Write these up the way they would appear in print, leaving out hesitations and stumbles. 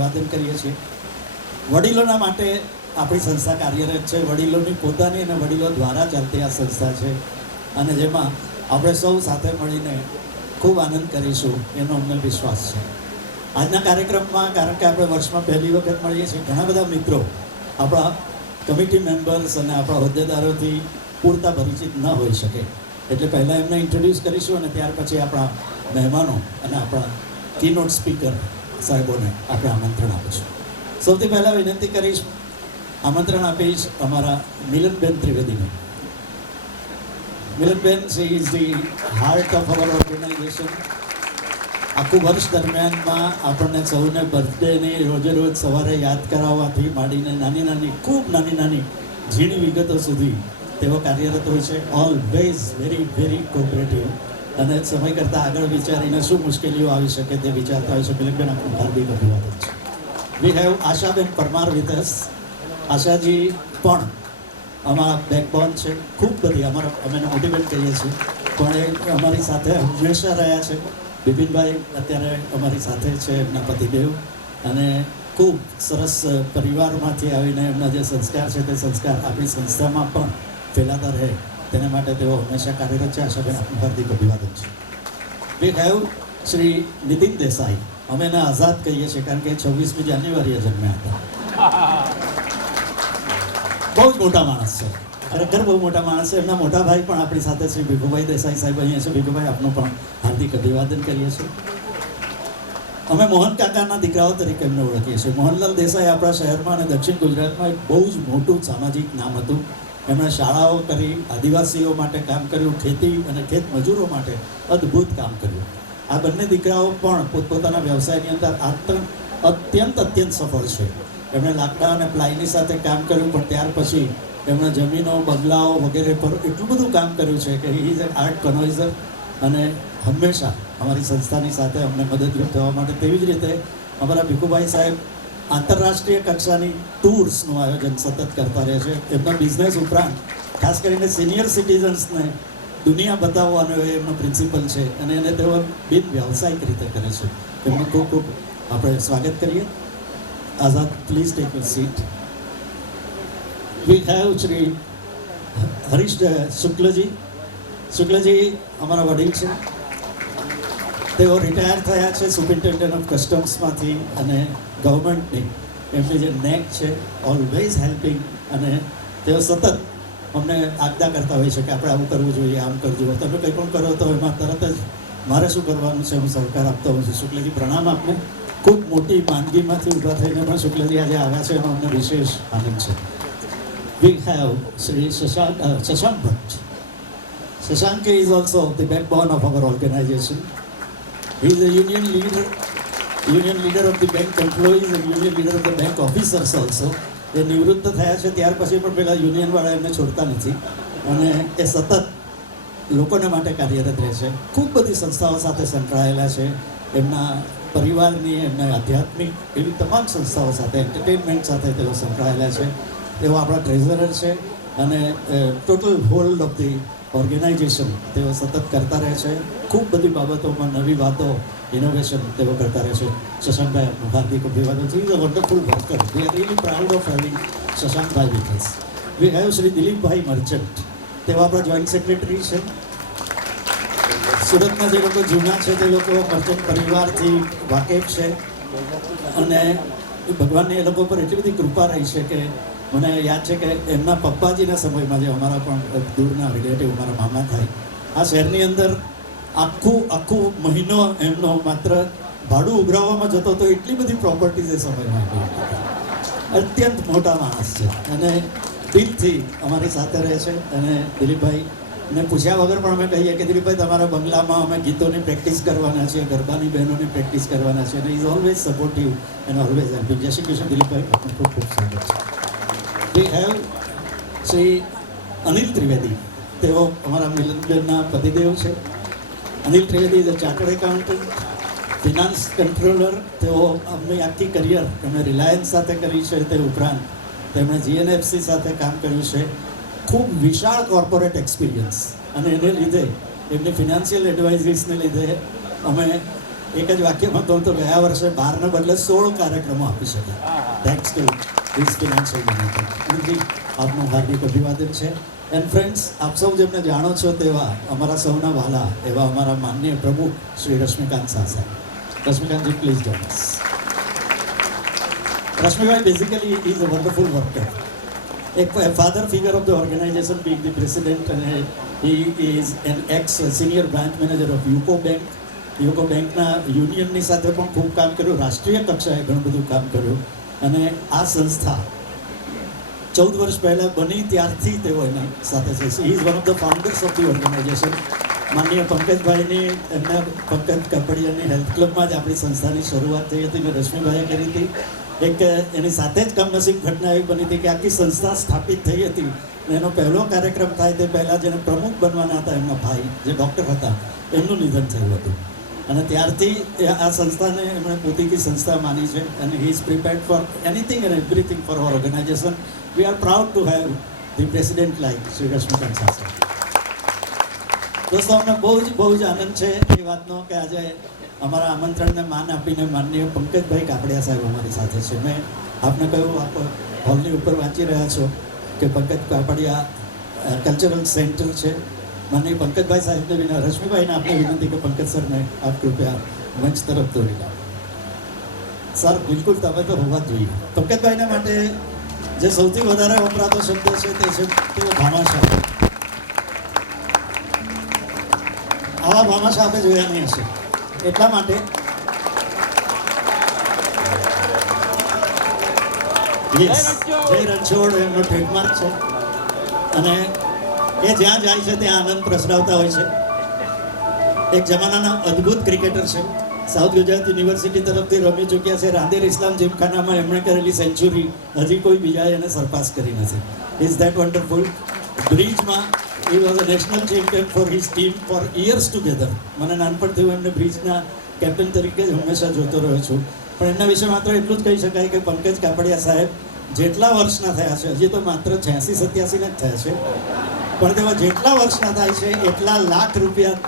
અભિવાદન કરીએ છીએ. વડીલોના માટે આપણી સંસ્થા કાર્યરત છે. વડીલોની પોતાની અને વડીલો દ્વારા ચાલતી આ સંસ્થા છે અને જેમાં આપણે સૌ સાથે મળીને ખૂબ આનંદ કરીશું એનો અમને વિશ્વાસ છે. આજના કાર્યક્રમમાં, કારણ કે આપણે વર્ષમાં પહેલી વખત મળીએ છીએ, ઘણા બધા મિત્રો આપણા કમિટી મેમ્બર્સ અને આપણા હોદ્દેદારોથી પૂરતા પરિચિત ન હોઈ શકે, એટલે પહેલાં એમને ઇન્ટ્રોડ્યુસ કરીશું અને ત્યાર પછી આપણા મહેમાનો અને આપણા કીનોટ સ્પીકર સાહેબોને આપણે આમંત્રણ આપીશું. સૌથી પહેલાં વિનંતી કરીશ, આમંત્રણ આપીશ અમારા મિલનબેન ત્રિવેદીને. Milanben, she is the heart of our organisation. આખું વર્ષ દરમિયાનમાં આપણને સૌને બર્થડેની રોજે રોજ સવારે યાદ કરાવવાથી માંડીને નાની નાની, ખૂબ નાની નાની ઝીણી વિગતો સુધી તેઓ કાર્યરત હોય છે. ઓલવેઝ વેરી વેરી કોઓપરેટિવ અને સમય કરતાં આગળ વિચારીને શું મુશ્કેલીઓ આવી શકે તે વિચારતા હોય છે. મિલનબેન, આપણું હાર્દિક અભિવાદન છે. We have Ashaben Parmar with us. Ashaji પણ અમારા બેકબોન છે. ખૂબ બધી અમે મોટિવેટ કરીએ છીએ, પણ એ અમારી સાથે હંમેશા રહ્યા છે. બિપિનભાઈ અત્યારે અમારી સાથે છે, એમના પતિદેવ, અને ખૂબ સરસ પરિવારમાંથી આવીને એમના જે સંસ્કાર છે તે સંસ્કાર આપણી સંસ્થામાં પણ ફેલાતા રહે તેના માટે તેઓ હંમેશા કાર્યરત છે. આશાબેન, આપનું હાર્દિક અભિવાદન છે. વી હેવ શ્રી નીતિન દેસાઈ. અમે એને આઝાદ કહીએ છીએ કારણ કે 26મી જાન્યુઆરીએ જન્મ્યા હતા. બહુ જ મોટા માણસ છે, ખરેખર બહુ મોટા માણસ છે. એમના મોટા ભાઈ પણ આપણી સાથે શ્રી ભીખુભાઈ દેસાઈ સાહેબ અહીંયા છે. ભીખુભાઈ, આપનું પણ હાર્દિક અભિવાદન કરીએ છીએ. અમે મોહન કાકાના દીકરાઓ તરીકે એમને ઓળખીએ છીએ. મોહનલાલ દેસાઈ આપણા શહેરમાં અને દક્ષિણ ગુજરાતમાં એક બહુ જ મોટું સામાજિક નામ હતું. એમણે શાળાઓ કરી, આદિવાસીઓ માટે કામ કર્યું, ખેતી અને ખેત મજૂરો માટે અદ્ભુત કામ કર્યું. આ બંને દીકરાઓ પણ પોતપોતાના વ્યવસાયની અંદર અત્યંત સફળ છે. એમણે લાકડા અને પ્લાયની સાથે કામ કર્યું, પણ ત્યાર પછી એમણે જમીનો, બંગલાઓ વગેરે પર એટલું બધું કામ કર્યું છે કે હી ઇઝ એન આર્ટ કન્વર્ઝર અને હંમેશા અમારી સંસ્થાની સાથે અમને મદદરૂપ થવા માટે. તેવી જ રીતે અમારા ભીખુભાઈ સાહેબ આંતરરાષ્ટ્રીય કક્ષાની ટૂર્સનું આયોજન સતત કરતા રહે છે. એમના બિઝનેસ ઉપરાંત ખાસ કરીને સિનિયર સિટીઝન્સને દુનિયા બતાવવાનો એ એમનો પ્રિન્સિપલ છે અને એને તેઓ બિન વ્યાવસાયિક રીતે કરે છે. એમનું ખૂબ ખૂબ આપણે સ્વાગત કરીએ. Azad, please take your seat. We have Shri Harish Shuklaji. Shuklaji અમારા વડીલ છે. તેઓ રિટાયર થયા છે સુપરિન્ટેન્ડન્ટ ઓફ કસ્ટમ્સમાંથી, અને ગવર્મેન્ટની એમની જે નેક છે, ઓલવેઝ હેલ્પિંગ, અને તેઓ સતત અમને આજ્ઞા કરતા હોય છે કે આપણે આવું કરવું જોઈએ, આમ કરવું. તમે કંઈ પણ કરો તો એમાં તરત જ મારે શું કરવાનું છે હું સહકાર આપતો હોઉં છું. શુક્લજી, પ્રણામ આપને. ખૂબ મોટી માંદગીમાંથી ઊભા થઈને પણ શુક્લજી આજે આવ્યા છે, એનો અમને વિશેષ આનંદ છે. વી have Shri Shashank Bhatt. Shashank is also the backbone of our organization. He is a union leader of the bank employees and union leader of the bank officers also. એ નિવૃત્ત થયા છે ત્યાર પછી પણ પેલા યુનિયનવાળા એમને છોડતા નથી અને એ સતત લોકોને માટે કાર્યરત રહે છે. ખૂબ બધી સંસ્થાઓ સાથે સંકળાયેલા છે. એમના પરિવારની, એમના આધ્યાત્મિક, એવી તમામ સંસ્થાઓ સાથે, એન્ટરટેનમેન્ટ સાથે તેઓ સંકળાયેલા છે. તેઓ આપણા ટ્રેઝરર છે અને total hold of the organization તેઓ સતત કરતા રહે છે. ખૂબ બધી બાબતોમાં નવી વાતો, ઇનોવેશન તેઓ કરતા રહે છે. શશાંકભાઈ, આપનું હાર્દિક અભિવાદન છે. Is a wonderful worker. We are really proud of having Shashankbhai with us. We have Shri Dilipbhai Merchant. તેઓ આપણા જોઈન્ટ સેક્રેટરી છે. સુરતના જે લોકો જૂના છે તે લોકો મર્ચન્ટ પરિવારથી વાકેફ છે અને ભગવાનની એ લોકો પર એટલી બધી કૃપા રહી છે કે મને યાદ છે કે એમના પપ્પાજીના સમયમાં, જે અમારા પણ દૂરના રિલેટિવ, મારા મામા થાય, આ શહેરની અંદર આખું મહિનો એમનો માત્ર ભાડું ઉઘરાવવામાં જતો તો એટલી બધી પ્રોપર્ટીઝ એ સમયમાં અત્યંત મોટા માણસ છે અને દિલથી અમારી સાથે રહે છે. અને દિલીપભાઈને પૂછ્યા વગર પણ અમે કહીએ કે દિલીપભાઈ, તમારા બંગલામાં અમે ગીતોની પ્રેક્ટિસ કરવાના છીએ, ગરબાની બહેનોની પ્રેક્ટિસ કરવાના છે, અને is always supportive and always helping. જય શ્રી કૃષ્ણ. દિલીપભાઈ, આપનું ખૂબ ખૂબ સ્વાગત છે. વી હેવ શ્રી અનિલ ત્રિવેદી. તેઓ અમારા મિલનબેનના પતિદેવ છે. Anil Trivedi is a chartered accountant, finance controller. તેઓ અમની આખી કરિયર એમણે રિલાયન્સ સાથે કરી છે. તે ઉપરાંત તેમણે જીએનએફસી સાથે કામ કર્યું છે. ખૂબ વિશાળ કોર્પોરેટ એક્સપિરિયન્સ, અને એને લીધે, એમની ફિનાન્શિયલ એડવાઇઝરીસને લીધે અમે એક જ વાક્યમાં કહું તો ગયા વર્ષે 12 ને બદલે 16 કાર્યક્રમો આપી શક્યા, thanks to this financial management. આપનું હાર્દિક અભિવાદન છે. એન્ડ ફ્રેન્ડ્સ, આપ સૌ જેમને જાણો છો તેવા અમારા સૌના વાલા એવા અમારા માનનીય પ્રમુખ શ્રી રશ્મિકાંત શાહ સાહેબ. Rashmikantji, please join us. Rashmibhai basically is a wonderful worker, એક father figure of the organisation, being the president, અને he is an ex senior branch manager of UCO bank. UCO બેંકના યુનિયનની સાથે પણ ખૂબ કામ કર્યું, રાષ્ટ્રીય કક્ષાએ ઘણું બધું કામ કર્યું. અને આ સંસ્થા 14 વર્ષ પહેલાં બની ત્યારથી તેઓ એના સાથે છે. He is one of the founders of the organization. માનનીય પંકજભાઈની, એમના પંકજ કાપડિયાની હેલ્થ ક્લબમાં જ આપણી સંસ્થાની શરૂઆત થઈ હતી અને રશ્મિભાઈએ કરી હતી. એક એની સાથે જ કમનસીબ ઘટના એવી બની હતી કે આખી સંસ્થા સ્થાપિત થઈ હતી અને એનો પહેલો કાર્યક્રમ થાય તે પહેલાં જેને પ્રમુખ બનવાના હતા, એમના ભાઈ જે ડૉક્ટર હતા, એમનું નિધન થયું હતું. અને ત્યારથી આ સંસ્થાને એમણે પોતાની સંસ્થા માની છે અને he is prepared for anything and everything for our organization. We are proud to have the president like Shri Rashmikant Shah saheb. દોસ્તો, અમને બહુ જ આનંદ છે એ વાતનો કે આજે અમારા આમંત્રણને માન આપીને માનનીય પંકજભાઈ કાપડિયા સાહેબ અમારી સાથે છે. મેં આપને કહ્યું, આપ હોલની ઉપર વાંચી રહ્યા છો કે પંકજ કાપડિયા કલ્ચરલ સેન્ટર છે. માનનીય પંકજભાઈ સાહેબને વિના રશ્મિભાઈને આપને વિનંતી કે પંકજ સરને આપ કૃપયા મંચ તરફ દોરી લાવો. સર, બિલકુલ તમે તો હોવા જ જોઈએ. પંકજભાઈના માટે જે સૌથી વધારે વપરાતો શબ્દ છે તે છે તેઓ ભામાશાહ. આવા ભામાશાહ આપણે જોયા નહીં હશે. એટલા માટે જય રણછોડ એમનો ટ્રેડમાર્ક છે અને એ જ્યાં જાય છે ત્યાં આનંદ પ્રસરાવતા હોય છે. એક જમાનાના અદ્ભુત ક્રિકેટર છે. સાઉથ ગુજરાત યુનિવર્સિટી તરફથી રમી ચૂક્યા છે. રાંદેર ઇસ્લામ જીમખાનામાં એમણે કરેલી સેન્ચુરી હજી કોઈ બીજાએ એને સરપાસ કરી નથી. Is that wonderful. બ્રિજમાં he was a national champion for his team for years together. મને નાનપણથી હું એમને બ્રિજના કેપ્ટન તરીકે જ હંમેશા જોતો રહ્યો છું. પણ એમના વિશે માત્ર એટલું જ કહી શકાય કે પંકજ કાપડિયા સાહેબ જેટલા વર્ષના થયા છે, હજી તો માત્ર 86-87 જ થયા છે, પણ તેઓ જેટલા વર્ષના થાય છે એટલા લાખ રૂપિયા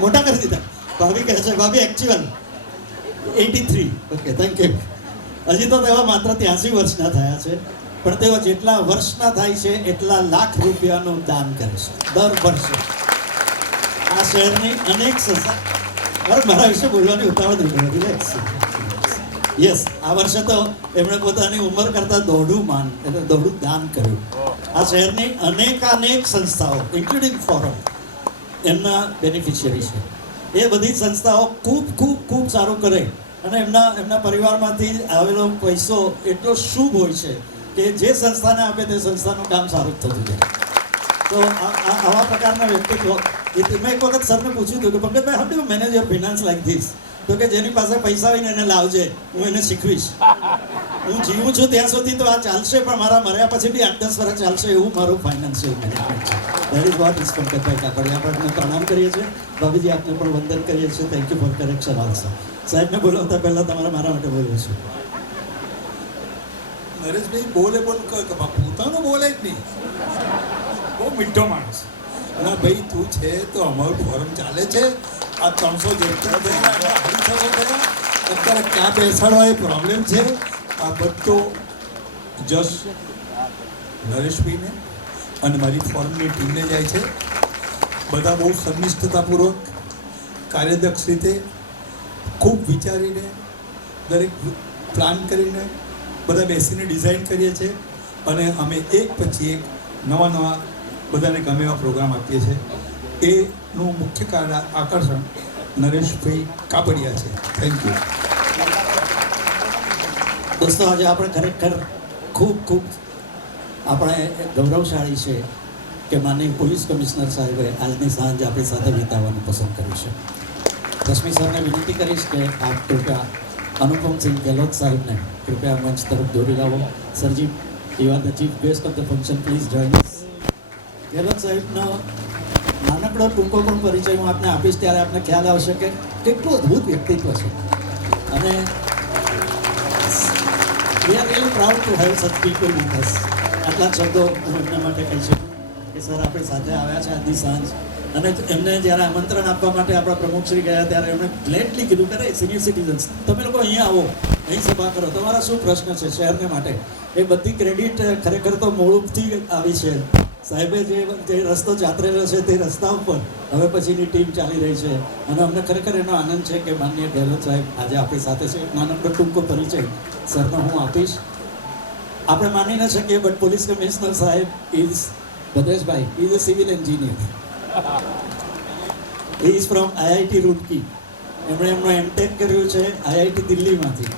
મોટા કરી દીધા. ભાભી કહે છે, ભાભી એકચ્યુઅલ 83. Okay, thank you. હજી તો તેઓ માત્ર 83 વર્ષના થયા છે, પણ તેઓ જેટલા વર્ષના થાય છે એટલા લાખ રૂપિયાનું દાન કરે છે દર વર્ષે. આ શહેરની અનેક સંસ્થા, મારા વિશે બોલવાની ઉતાવળ નથી. રિલેક્સ. યસ, આ વર્ષે તો એમણે પોતાની ઉંમર કરતાં દોઢું માન એટલે દોઢું દાન કર્યું. આ શહેરની અનેક સંસ્થાઓ ઇન્ક્લુડિંગ ફોરમ એમના બેનિફિશિયરી છે. એ બધી સંસ્થાઓ ખૂબ સારું કરે અને એમના પરિવારમાંથી આવેલો પૈસો એટલો શુભ હોય છે કે જે સંસ્થાને આપે તે સંસ્થાનું કામ સારું જ થતું જાય. તો આવા પ્રકારના વ્યક્તિત્વ. મેં એક વખત સરને પૂછ્યું હતું કે Pankajbhai, how do you manage your finance like this? તો કે જેની પાસે પૈસા હોય ને એને લાવજે, હું એને શીખવીશ. હું જીવું છું ત્યાં સુધી તો આ ચાલશે, પણ મારા મર્યા પછી બી 8-10 વર્ષ ચાલશે, એવું મારું ફાઇનાન્શિયલ મેનેજમેન્ટ છે. That is what is Pankajbhai Kapadia. આપણે પ્રણામ કરીએ છીએ. ભાભીજી, આપને પણ વંદન કરીએ છીએ. Thank you for correction also. સાહેબને બોલાવતા પહેલાં તમારે મારા માટે બોલવું છે. નરેશભાઈ બોલે પોતાનું બોલે જ નહીં. બહુ મીઠો માણસ. ના ભાઈ, તું છે તો અમારું ફોરમ ચાલે છે. આ 300 જેટલા થયા, અત્યારે ક્યાં બેસાડવા એ પ્રોબ્લેમ છે. આ બધો જસ નરેશભાઈને અને મારી ફોરમની ટીમને જાય છે. બધા બહુ સંનિષ્ઠતાપૂર્વક, કાર્યદક્ષ રીતે, ખૂબ વિચારીને, દરેક પ્લાન કરીને બધા બેસીને ડિઝાઇન કરીએ છીએ અને અમે એક પછી એક નવા બધાને ગમે એવા પ્રોગ્રામ આપીએ છીએ. એનું મુખ્ય આકર્ષણ નરેશભાઈ કાપડિયા છે. Thank you. દોસ્તો, આજે આપણે ખરેખર ખૂબ આપણે ગૌરવશાળી છે કે માનનીય પોલીસ કમિશનર સાહેબે આજની સાંજ આપણી સાથે વિતાવવાનું પસંદ કર્યું છે. રશ્મિ સરને વિનંતી કરીશ કે આપ કૃપયા અનુપમસિંહ ગેહલોત સાહેબને કૃપયા મંચ તરફ દોરી લાવો. સરજી, you are the chief guest of the function, please join us. Gehlot સાહેબનો નાનકડો ટૂંકો પણ પરિચય હું આપને આપીશ ત્યારે આપને ખ્યાલ આવશે કે કેટલું અદ્ભુત વ્યક્તિત્વ છે. અને we are really proud to have such people with us. આટલા શબ્દો હું એમના માટે કહી શકું કે સર આપણી સાથે આવ્યા છે આજની સાંજ અને એમને જ્યારે આમંત્રણ આપવા માટે આપણા પ્રમુખશ્રી ગયા ત્યારે એમણે ગ્લેડલી કીધું કે અરે સિનિયર સિટીઝન્સ તમે લોકો અહીંયા આવો, અહીં સભા કરો, તમારા શું પ્રશ્ન છે શહેરને માટે. એ બધી ક્રેડિટ ખરેખર તો મૂળથી આવી છે. સાહેબે જે રસ્તો ચાતરેલો છે તે રસ્તા ઉપર હવે પછીની ટીમ ચાલી રહી છે અને અમને ખરેખર એનો આનંદ છે કે માનનીય ગેહલોત સાહેબ આજે આપણી સાથે છે. નાનકડો ટૂંકો પરિચય સરનો હું આપીશ. આપણે માની ન શકીએ બટ પોલીસ કમિશનર સાહેબ is Bhadreshbhai is a civil engineer. He is from IIT Roorkee. એમણે એમનું એમટેક કર્યું છે આઈઆઈટી દિલ્હીમાંથી.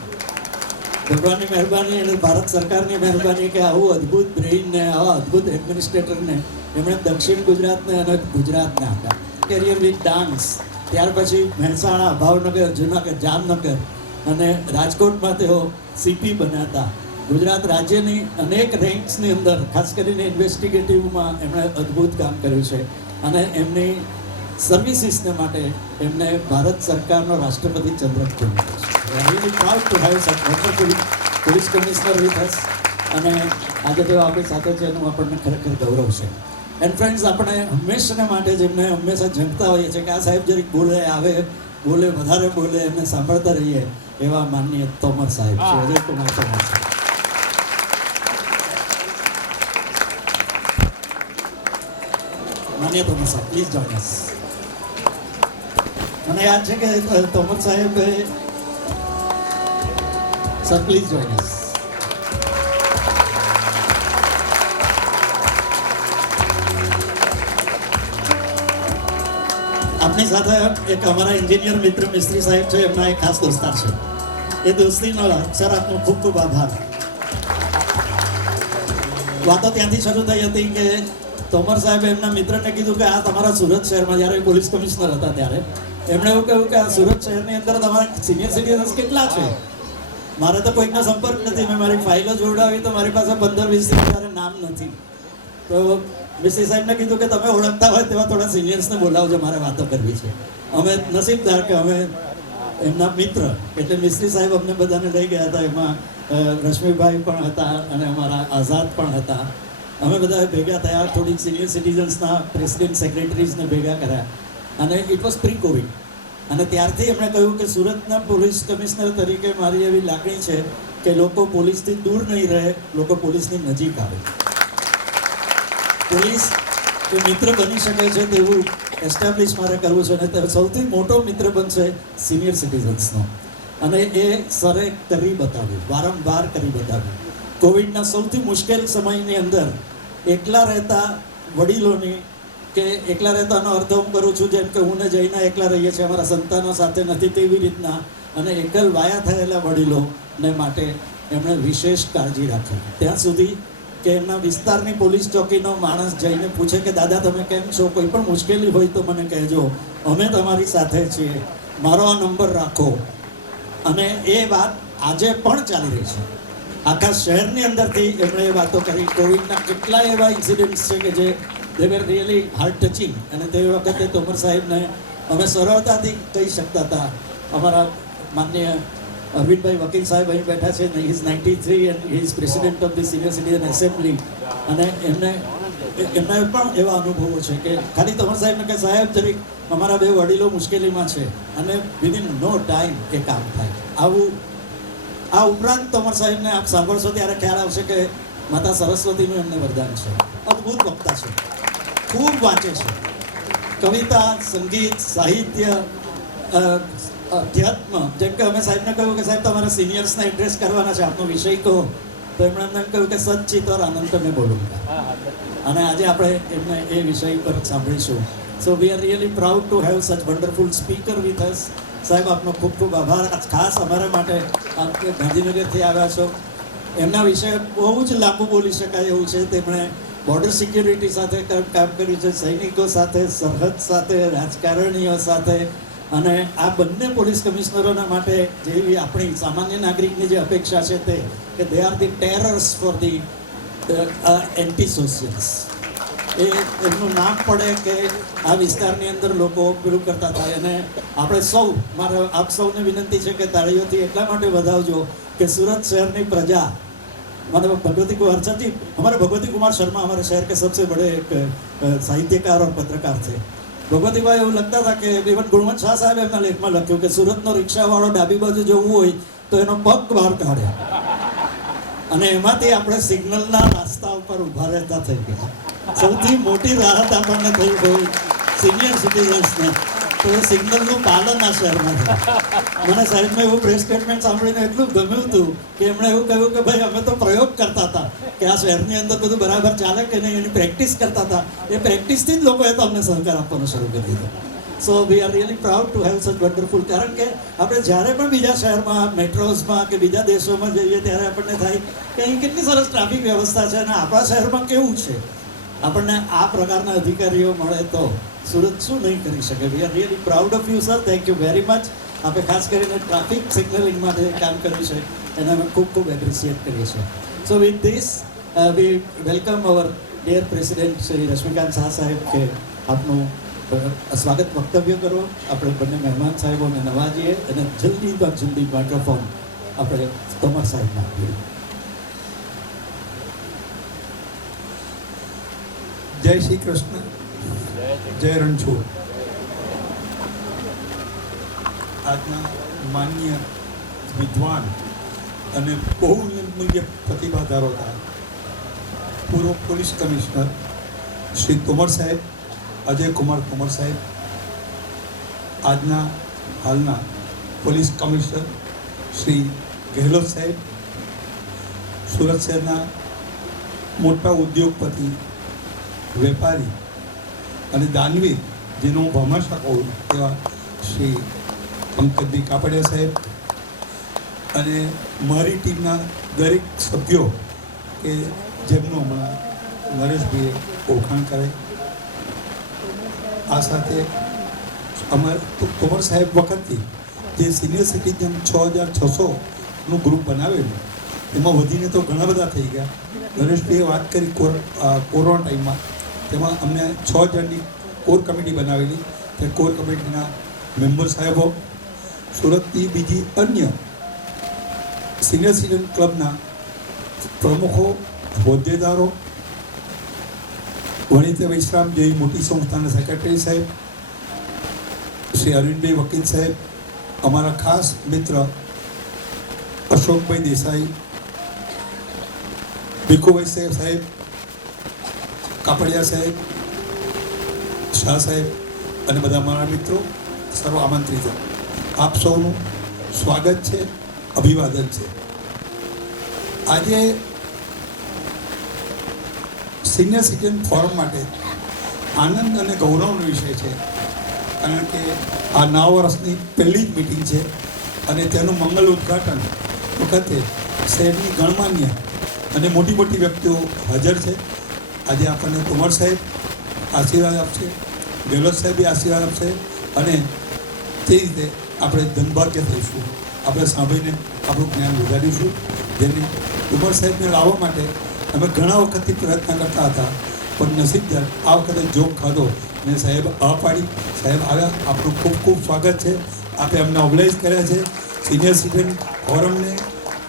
ભગવાનની મહેરબાની અને ભારત સરકારની મહેરબાની કે આવું અદ્ભુત બ્રેઇનને, આવા અદ્ભુત એડમિનિસ્ટ્રેટરને એમણે દક્ષિણ ગુજરાતને અને ગુજરાતને આપ્યા. Career with dance. ત્યાર પછી મહેસાણા, ભાવનગર, જુનાગઢ, જામનગર અને રાજકોટમાં તેઓ સીપી બન્યા હતા. ગુજરાત રાજ્યની અનેક રેન્ક્સની અંદર ખાસ કરીને ઇન્વેસ્ટિગેટિવમાં એમણે અદ્ભુત કામ કર્યું છે અને એમની સર્વિસીસને માટે એમને ભારત સરકારનો રાષ્ટ્રપતિ ચંદ્રક મળ્યો છે. Really proud to have such wonderful police commissioner with us. અને આજે તેઓ આપણી સાથે છે એનું આપણને ખરેખર ગૌરવ છે. એન્ડ ફ્રેન્ડ્સ, આપણે હંમેશાને માટે જેમને હંમેશા ઝંખતા હોઈએ છીએ કે આ સાહેબ જરીક બોલે, આવે બોલે, વધારે બોલે, એમને સાંભળતા રહીએ એવા માનનીય તોમર સાહેબ છે, અજય કુમાર તોમર સાહેબ. માનનીય તોમર સાહેબ, પ્લીઝ જોઈન અસ. મને યાદ છે કે તોમર સાહેબ સર પ્લીઝ જોઈન અસ. આપની સાથે એક અમારા એન્જિનિયર મિત્ર મિસ્ત્રી સાહેબ છે, એમના એક ખાસ દોસ્તાર છે. એ દોસ્તીનો સર આપનો ખૂબ ખૂબ આભાર. વાતો ત્યાંથી શરૂ થઈ હતી કે તોમર સાહેબે એમના મિત્રને કીધું કે આ તમારા સુરત શહેરમાં, જ્યારે પોલીસ કમિશનર હતા ત્યારે એમણે એવું કહ્યું કે આ સુરત શહેરની અંદર તમારા સિનિયર સિટીઝન્સ કેટલા છે? મારે તો કોઈકનો સંપર્ક નથી, મેં મારી ફાઇલો જોડાવી તો મારી પાસે 15-20 વધારે નામ નથી. તો મિસ્ત્રી સાહેબને કીધું કે તમે ઓળખતા હોય તેવા થોડા સિનિયર્સને બોલાવજો, મારે વાતો કરવી છે. અમે નસીબદાર કે અમે એમના મિત્ર એટલે મિસ્ત્રી સાહેબ અમને બધાને લઈ ગયા હતા. એમાં રશ્મિભાઈ પણ હતા અને અમારા આઝાદ પણ હતા. અમે બધા ભેગા થયા, થોડીક સિનિયર સિટીઝન્સના પ્રેસિડેન્ટ સેક્રેટરીઝને ભેગા કર્યા અને ઇટ વોઝ પ્રી કોવિડ. અને ત્યારથી એમણે કહ્યું કે સુરતના પોલીસ કમિશનર તરીકે મારી એવી લાગણી છે કે લોકો પોલીસથી દૂર નહીં રહે, લોકો પોલીસની નજીક આવે. પોલીસ એ મિત્ર બની શકે છે તેવું એસ્ટાબ્લિશ મારે કરવું છે અને સૌથી મોટો મિત્ર બનશે સિનિયર સિટીઝન્સનો. અને એ સરે કરી બતાવ્યું, વારંવાર કરી બતાવ્યું. કોવિડના સૌથી મુશ્કેલ સમયની અંદર એકલા રહેતા વડીલોની કે એકલા રહેતાનો અર્થ હું કરું છું જેમ કે હું ને જઈને એકલા રહીએ છીએ, અમારા સંતાનો સાથે નથી તેવી રીતના, અને એકલ વાયા થયેલા વડીલોને માટે એમણે વિશેષ કાળજી રાખી. ત્યાં સુધી કે એમના વિસ્તારની પોલીસ ચોકીનો માણસ જઈને પૂછે કે દાદા તમે કેમ છો, કોઈ પણ મુશ્કેલી હોય તો મને કહેજો, અમે તમારી સાથે છીએ, મારો આ નંબર રાખો. અને એ વાત આજે પણ ચાલી રહી છે. આખા શહેરની અંદરથી એમણે એ વાતો કરી. કોવિડના કેટલાય એવા ઇન્સિડન્ટ્સ છે કે જે દે વેર રિયલી હાર્ટ ટચિંગ, અને તે વખતે તોમર સાહેબને અમે સરળતાથી કહી શકતા હતા. અમારા માનનીય અરવિંદભાઈ વકીલ સાહેબ અહીં બેઠા છે, he is 93 and he is president of the senior citizen assembly. અને એમના પણ એવા અનુભવો છે કે ખાલી તોમર સાહેબને કે સાહેબ જરીક અમારા બે વડીલો મુશ્કેલીમાં છે અને વિધિન નો ટાઈમ એ કામ થાય. આવું આ ઉપરાંત તોમર સાહેબને આપ સાંભળશો ત્યારે ખ્યાલ આવશે કે માતા સરસ્વતીનું એમને વરદાન છે. અદ્ભુત વક્તા છે, ખૂબ વાંચે છે, કવિતા, સંગીત, સાહિત્ય, અધ્યાત્મ. જેમ કે અમે સાહેબને કહ્યું કે સાહેબ તમારે સિનિયર્સને એડ્રેસ કરવાના છે, આપનો વિષય કહો. તો એમણે એમને કહ્યું કે સચ્ચિત ઓર આનંદ મેં બોલુંગા. અને આજે આપણે એમને એ વિષય પર સાંભળીશું. So we are really proud to have such wonderful speaker with us. સાહેબ આપનો ખૂબ ખૂબ આભાર. ખાસ અમારા માટે આપ ગાંધીનગરથી આવ્યા છો. એમના વિશે બહુ જ લાંબુ બોલી શકાય એવું છે. તેમણે બોર્ડર સિક્યુરિટી સાથે કામ કર્યું છે, સૈનિકો સાથે, સરહદ સાથે, રાજકારણીઓ સાથે. અને આ બંને પોલીસ કમિશનરોના માટે જેવી આપણી સામાન્ય નાગરિકની જે અપેક્ષા છે તે કે they are the terrors for the anti socials. એ એમનું નામ પડે કે આ વિસ્તારની અંદર લોકો પેલું કરતા થાય. અને આપણે સૌ, મારે આપ સૌને વિનંતી છે કે તાળીઓથી એટલા માટે વધાવજો કે સુરત શહેરની પ્રજા, माने भगवती कुमार सर जी, हमारे भगवती कुमार शर्मा हमारे शहर के सबसे बड़े एक साहित्यकार और पत्रकार थे. ભગવતીભાઈ એવું લખતા હતા કે ઇવન ગુણવંત શાહ સાહેબ એમના લેખમાં લખ્યું કે સુરતનો રિક્ષાવાળો ડાબી બાજુ જવું હોય તો એનો પગ બહાર કાઢે, અને એમાંથી આપણે સિગ્નલના રસ્તા ઉપર ઊભા રહેતા થઈ ગયા. સૌથી મોટી રાહત આપણને થઈ ગઈ સિનિયર સિટીઝન્સને, તો એ સિગ્નલનું પાલન આ શહેરમાં થયું. મને સાહેબને એવું પ્રેસ સ્ટેટમેન્ટ સાંભળીને એટલું ગમ્યું હતું કે એમણે એવું કહ્યું કે ભાઈ અમે તો પ્રયોગ કરતા હતા કે આ શહેરની અંદર બધું બરાબર ચાલે કે નહીં, એની પ્રેક્ટિસ કરતા હતા. એ પ્રેક્ટિસથી જ લોકોએ તો અમને સહકાર આપવાનો શરૂ કરી દીધો. So we are really proud to have such wonderful. કારણ કે આપણે જ્યારે પણ બીજા શહેરમાં, મેટ્રોઝમાં કે બીજા દેશોમાં જઈએ ત્યારે આપણને થાય કે અહીં કેટલી સરસ ટ્રાફિક વ્યવસ્થા છે, અને આપણા શહેરમાં કેવું છે. આપણને આ પ્રકારના અધિકારીઓ મળે તો સુરત શું નહીં કરી શકે. વી are really proud of you sir. Thank you very much. આપણે ખાસ કરીને ટ્રાફિક સિગ્નલિંગ માટે કામ કર્યું છે એને અમે ખૂબ ખૂબ એપ્રિશિએટ કરીએ છીએ. So with this we welcome our dear president Shri Rashmikant Shah saheb કે આપનું સ્વાગત વક્તવ્ય કરો. આપણે બંને મહેમાન સાહેબોને નવાજીએ અને જલ્દી માઇક્રોફોન આપણે તોમર સાહેબને આપીએ. જય શ્રી કૃષ્ણ, જય રણછોડ. આજના માન્ય વિદ્વાન અને બહુમૂલ્ય પ્રતિભા ધરાવતા પૂર્વ પોલીસ કમિશનર શ્રી તોમર સાહેબ, અજય કુમાર તોમર સાહેબ, આજના હાલના પોલીસ કમિશનર શ્રી ગેહલોત સાહેબ, સુરત શહેરના મોટા ઉદ્યોગપતિ, વેપારી અને દાનવીર, જેનો હું ભામાશા કહું એવા શ્રી પંકજભાઈ કાપડિયા સાહેબ, અને મારી ટીમના દરેક સભ્યો કે જેમનું હમણાં નરેશભાઈએ ઓળખાણ કરે. આ સાથે અમારે તોમર સાહેબ વખતથી જે સિનિયર સિટીઝન 6600નું ગ્રુપ બનાવેલું, એમાં વધીને તો ઘણા બધા થઈ ગયા. નરેશભાઈએ વાત કરી કોરોના ટાઈમમાં, તેમાં અમને 6 જણની કોર કમિટી બનાવેલી. તે કોર કમિટીના મેમ્બર સાહેબો, સુરતની બીજી અન્ય સિનિયર સિટીઝન ક્લબના પ્રમુખો, હોદ્દેદારો, વણિતા વિશ્રામ જેવી મોટી સંસ્થાના સેક્રેટરી સાહેબ, શ્રી અરવિંદભાઈ વકીલ સાહેબ, અમારા ખાસ મિત્ર અશોકભાઈ દેસાઈ, ભીખુભાઈ સાહેબ, કાપડિયા સાહેબ, શાહ સાહેબ અને બધા મારા મિત્રો સર્વ આમંત્રિત. આપ સૌનું સ્વાગત છે, અભિવાદન છે. આજે સિનિયર સિટીઝન ફોરમ માટે આનંદ અને ગૌરવનો વિષય છે, કારણ કે આ નવા વર્ષની પહેલી જ મિટિંગ છે અને તેનું મંગલ ઉદ્ઘાટન વખતે શહેરની ગણમાન્ય અને મોટી મોટી વ્યક્તિઓ હાજર છે. આજે આપણને તોમર સાહેબ આશીર્વાદ આપશે, ગેહલોત સાહેબ આશીર્વાદ આપશે, અને તે રીતે આપણે ધનભાગ્ય થઈશું. આપણે સાંભળીને આપણું જ્ઞાન વધારીશું. જેને તોમર સાહેબને લાવવા માટે અમે ઘણા વખતથી પ્રયત્ન કરતા હતા, પણ નસીબદાર આ વખતે જોગ ખાધો અને સાહેબ પાડી. સાહેબ આવ્યા. આપણું ખૂબ ખૂબ સ્વાગત છે. આપણે અમને ઓબ્લાઇઝ કર્યા છે. સિનિયર સિટીઝન ફોરમને,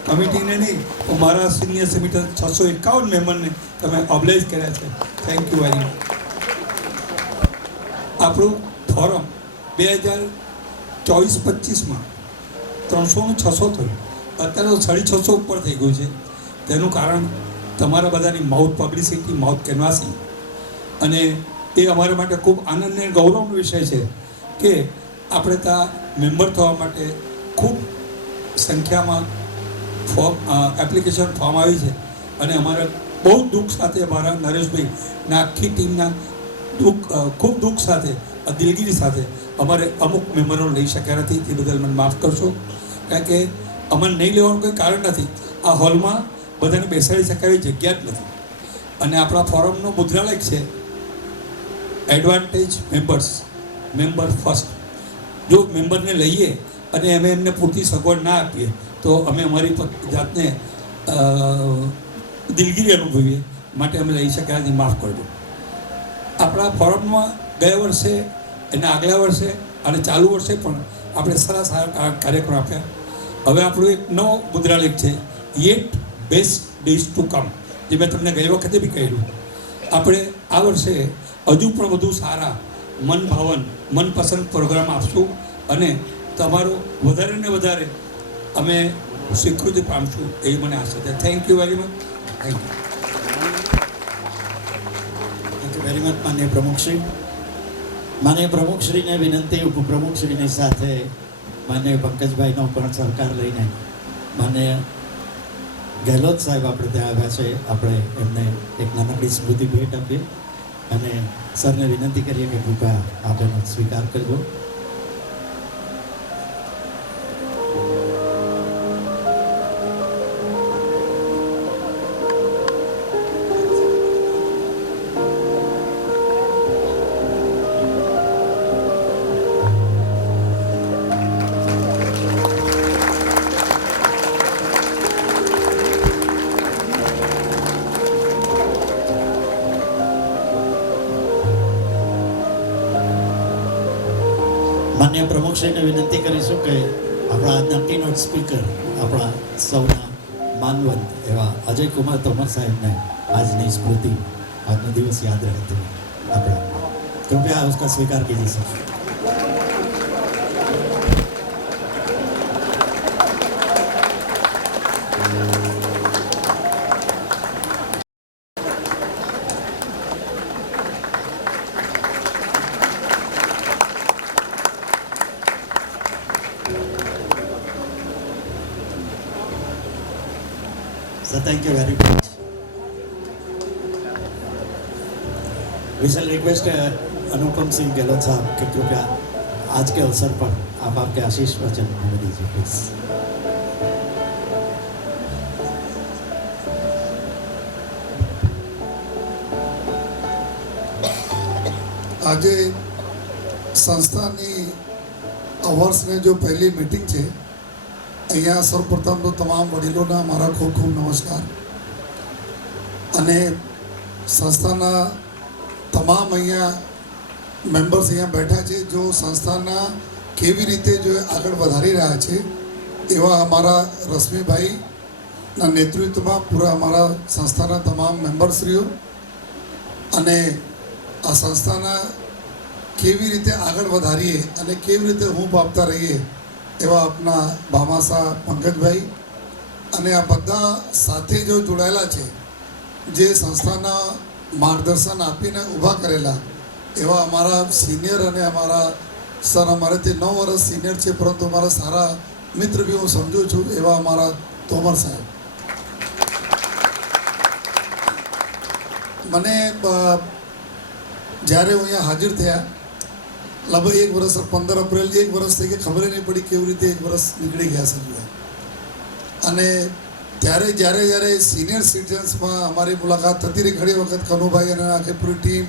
કમિટીને નહીં, તો મારા સિનિયર સિટીઝન 651 મેમ્બરને તમે ઓબ્લાઇઝ કર્યા છે. Thank you very much. આપણું ફોરમ 2024-25માં 300 ને 600 થયું. અત્યારે તો 650 ઉપર થઈ ગયું છે. તેનું કારણ તમારા બધાની માઉથ પબ્લિસિટી, માઉથ કેનવાસિંગ, અને એ અમારા માટે ખૂબ આનંદ અને ગૌરવનો વિષય છે કે આપણે ત્યાં મેમ્બર થવા માટે ખૂબ સંખ્યામાં એપ્લિકેશન ફોર્મ આવી છે. અને અમારા બહુ દુઃખ સાથે અમારા નરેશભાઈ ને આખી ટીમના ખૂબ દુઃખ સાથે, દિલગીરી સાથે અમારે અમુક મેમ્બરો લઈ શક્યા નથી. તે બદલ મને માફ કરશો, કારણ કે અમને નહીં લેવાનું કોઈ કારણ નથી. આ હોલમાં બધાને બેસાડી શકાય એવી જગ્યા જ નથી. અને આપણા ફોરમનો મુદ્રાલય છે એડવાન્ટેજ મેમ્બર ફર્સ્ટ. જો મેમ્બરને લઈએ અને અમે એમને પૂરતી સગવડ ના આપીએ તો અમે અમારી જાતને દિલગીરી અનુભવીએ. માટે અમે લઈ શક્યા નથી, માફ કરજો. આપણા ફોરમમાં ગયા વર્ષે, એના આગલા વર્ષે અને ચાલુ વર્ષે પણ આપણે સારા કાર્યક્રમ આપ્યા. હવે આપણું એક નવો મુદ્રાલેખ છે, yet best days to come, જે મેં તમને ગઈ વખતે બી કહ્યું. આપણે આ વર્ષે હજુ પણ વધુ સારા મન ભાવન મનપસંદ પ્રોગ્રામ આપશું અને તમારો વધારે ને વધારે અમે સ્વીકૃતિ પામશું એવી મને આશા છે. Thank you very much. Thank you. Thank you very much માનનીય પ્રમુખશ્રી. માનનીય પ્રમુખશ્રીને વિનંતી, ઉપપ્રમુખશ્રીની સાથે માનનીય પંકજભાઈનો પણ સહકાર લઈને માનનીય ગેહલોત સાહેબ આપણે ત્યાં આવ્યા છે. આપણે એમને એક નાનકડી સ્મૃતિ ભેટ આપીએ અને સરને વિનંતી કરીએ કે કૃપા આપ એનો સ્વીકાર કરજો. માન્ય પ્રમુખશ્રીને વિનંતી કરીશું કે આપણા આજના કીનોટ સ્પીકર, આપણા સૌના માનવંત એવા અજય કુમાર તોમર સાહેબને આજની સ્મૃતિ, આજનો દિવસ યાદ રહે तो આપણે કૃપયા उसका स्वीकार कीजिए sir. So thank you very much. We shall request Anupam Singh Gehlot साहब के कृपया आज के अवसर पर आप आपके आशीष वचन हमें दीजिए प्लीज. આજે સંસ્થાની આ વર્ષની જો પહેલી મીટિંગ છે, અહીંયા સૌપ્રથમ તો તમામ વડીલોના મારા ખૂબ ખૂબ નમસ્કાર અને સંસ્થાના તમામ અહીંયા મેમ્બર્સ અહીંયા બેઠા છે જો સંસ્થાના કેવી રીતે જો આગળ વધારી રહ્યા છે એવા અમારા રશ્મિભાઈના નેતૃત્વમાં પૂરા અમારા સંસ્થાના તમામ મેમ્બરશ્રીઓ અને આ સંસ્થાના કેવી રીતે આગળ વધારીએ અને કેવી રીતે હૂંફ આપતા રહીએ એવા આપના ભામાસા પંકજભાઈ અને આ બધા સાથે જો જોડાયેલા છે, જે સંસ્થાના માર્ગદર્શન આપીને ઊભા કરેલા એવા અમારા સિનિયર અને અમારા સર, અમારેથી 9 વર્ષ સિનિયર છે પરંતુ અમારા સારા મિત્ર બી હું સમજું છું એવા અમારા તોમર સાહેબ. મને જ્યારે હું અહીંયા હાજર થયા લગભગ 1 વર્ષ 15 એપ્રિલ 1 વર્ષ થઈ ગયા, ખબર નહીં પડી કેવી રીતે 1 વર્ષ નીકળી ગયા સમજો. અને ત્યારે જ્યારે સિનિયર સિટીઝન્સમાં અમારી મુલાકાત થતી રહી, ઘણી વખત કનુભાઈ અને આખી પૂરી ટીમ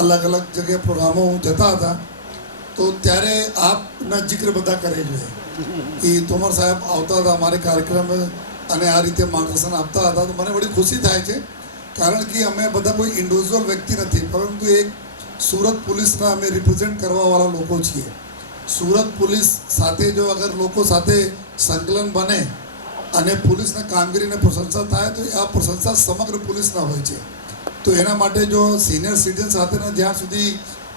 અલગ અલગ જગ્યાએ પ્રોગ્રામો જતા હતા તો ત્યારે આપના જિક્ર બધા કરે જોઈએ કે તોમર સાહેબ આવતા હતા અમારે કાર્યક્રમ અને આ રીતે માર્ગદર્શન આપતા હતા. તો મને બડી ખુશી થાય છે કારણ કે અમે બધા કોઈ ઇન્ડિવિજ્યુઅલ વ્યક્તિ નથી પરંતુ એક સુરત પોલીસના અમે રિપ્રેઝેન્ટ કરવાવાળા લોકો છીએ. સુરત પોલીસ સાથે જો અગર લોકો સાથે સંકલન બને અને પોલીસના કામગીરીને પ્રશંસા થાય તો આ પ્રશંસા સમગ્ર પોલીસના હોય છે. તો એના માટે જો સિનિયર સિટીઝન સાથેના જ્યાં સુધી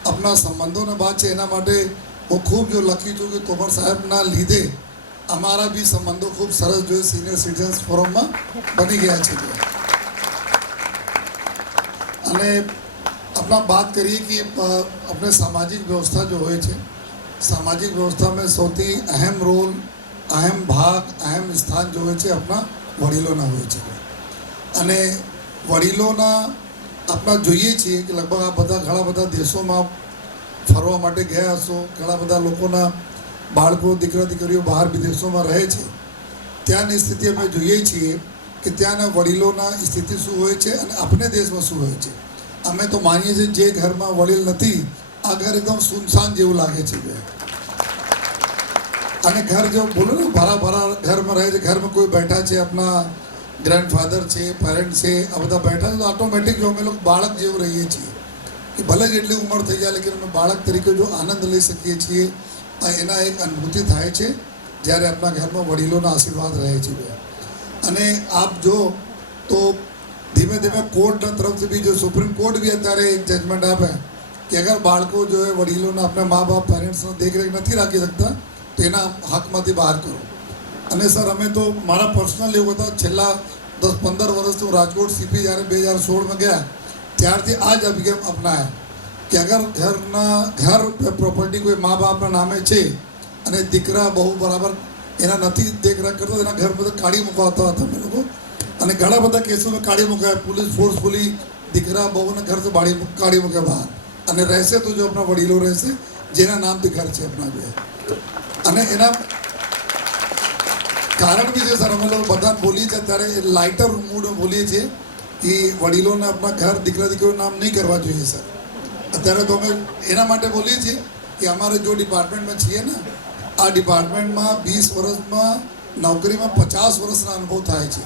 આપણા સંબંધોને વાત છે એના માટે હું ખૂબ જો લખી છું કે તોમર સાહેબના લીધે અમારા બી સંબંધો ખૂબ સરસ જો સિનિયર સિટીઝન્સ ફોરમમાં બની ગયા છે. અને अपना बात करिए कि अपने सामाजिक व्यवस्था जो हो सामाजिक व्यवस्था में સૌથી अहम रोल, अहम भाग, अहम स्थान जो है अपना वडीलोना हो અને વડીલોના આપણા જોઈએ છીએ કે લગભગ આ બધા ઘણા બધા દેશોમાં ફરવા માટે ગયા હશો, ઘણા બધા લોકોના બાળકો દીકરા દીકરીઓ બહાર વિદેશોમાં રહે છે, ત્યાંની સ્થિતિ અમે જોઈએ છીએ કે ત્યાંના વડીલોના સ્થિતિ શું હોય છે અને આપણે દેશમાં શું હોય છે. અમે તો માનીએ છીએ જે ઘરમાં વડીલ નથી આ ઘર એકદમ સુનસાન જેવું લાગે છે અને ઘર જો બોલો ને ભરા ઘરમાં રહે છે, ઘરમાં કોઈ બેઠા છે, આપણા ગ્રેન્ડફાધર છે, પેરેન્ટ છે, આ બધા બેઠા છે તો ઓટોમેટિક જો અમે લોકો બાળક જેવું રહીએ છીએ કે ભલે જ એટલી ઉંમર થઈ જાય લેકિન અમે બાળક તરીકે જો આનંદ લઈ શકીએ છીએ. એના એક અનુભૂતિ થાય છે જ્યારે આપણા ઘરમાં વડીલોના આશીર્વાદ રહે છે. અને આપ જો તો ધીમે ધીમે કોર્ટના તરફથી બી જો સુપ્રીમ કોર્ટ બી અત્યારે એક જજમેન્ટ આપે કે અગર બાળકો જો એ વડીલોને આપણા મા બાપ પેરેન્ટ્સનો દેખરેખ નથી રાખી શકતા તો એના હકમાંથી બહાર કરો. અને સર અમે તો મારા પર્સનલ એવું હતા, છેલ્લા 10-15 વર્ષથી હું રાજકોટ સીપી જ્યારે 2016માં ગયા ત્યારથી આ જ અભિગમ અપનાયા કે અગર ઘર પ્રોપર્ટી કોઈ મા બાપના નામે છે અને દીકરા બહુ બરાબર એના નથી દેખરેખ કરતા, એના ઘર બધા કાઢી મુકાવતા હતા અમે લોકો. અને ઘણા બધા કેસોમાં કાઢી મુકાયા, પોલીસ ફોર્સફુલી દીકરા બહુને ઘર તો કાઢી મૂક્યા બહાર. અને રહેશે તો જો આપણા વડીલો રહેશે જેના નામથી ઘર છે આપણા જો. અને એના કારણ બી છે સર, અમે લોકો બધા બોલીએ છીએ અત્યારે લાઇટર મૂડ બોલીએ છીએ કે વડીલોને આપણા ઘર દીકરા દીકરીનું નામ નહીં કરવા જોઈએ સર. અત્યારે તો અમે એના માટે બોલીએ છીએ કે અમારે જો ડિપાર્ટમેન્ટમાં છીએ ને, આ ડિપાર્ટમેન્ટમાં 20 વર્ષમાં નોકરીમાં 50 વર્ષના અનુભવ થાય છે.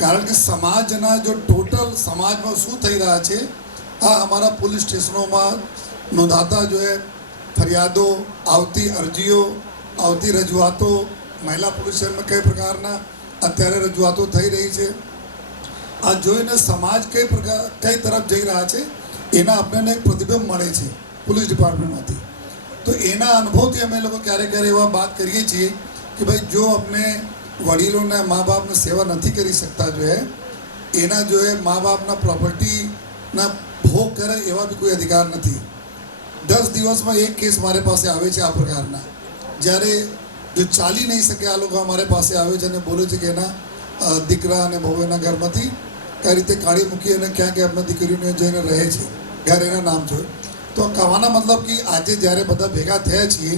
કારણ કે સમાજના જો ટોટલ સમાજમાં શું થઈ રહ્યા છે આ અમારા પોલીસ સ્ટેશનોમાં નોંધાતા જો એ ફરિયાદો, આવતી અરજીઓ, આવતી રજૂઆતો, મહિલા પોલીસ સ્ટેશનમાં કઈ પ્રકારના અત્યારે રજૂઆતો થઈ રહી છે, આ જોઈને સમાજ કઈ તરફ જઈ રહ્યા છે એના આપણને એક પ્રતિબિંબ મળે છે પોલીસ ડિપાર્ટમેન્ટમાંથી. તો એના અનુભવથી અમે લોકો ક્યારેક એવા વાત કરીએ છીએ કે ભાઈ જો આપણે વડીલોને મા બાપને સેવા નથી કરી શકતા જો એના જો એ મા બાપના પ્રોપર્ટીના ભોગ કરે એવા બી કોઈ અધિકાર નથી. 10 દિવસમાં એક કેસ મારી પાસે આવે છે આ પ્રકારના, જ્યારે જો ચાલી નહીં શકે આ લોકો અમારી પાસે આવે છે અને બોલે છે કે એના દીકરા અને બહુ એના ઘરમાંથી કઈ રીતે કાઢી મૂકી અને ક્યાં ક્યાં આપણા દીકરીઓને જઈને રહે છે, ઘર એના નામ જોઈ. તો કહેવાના મતલબ કે આજે જ્યારે બધા ભેગા થયા છીએ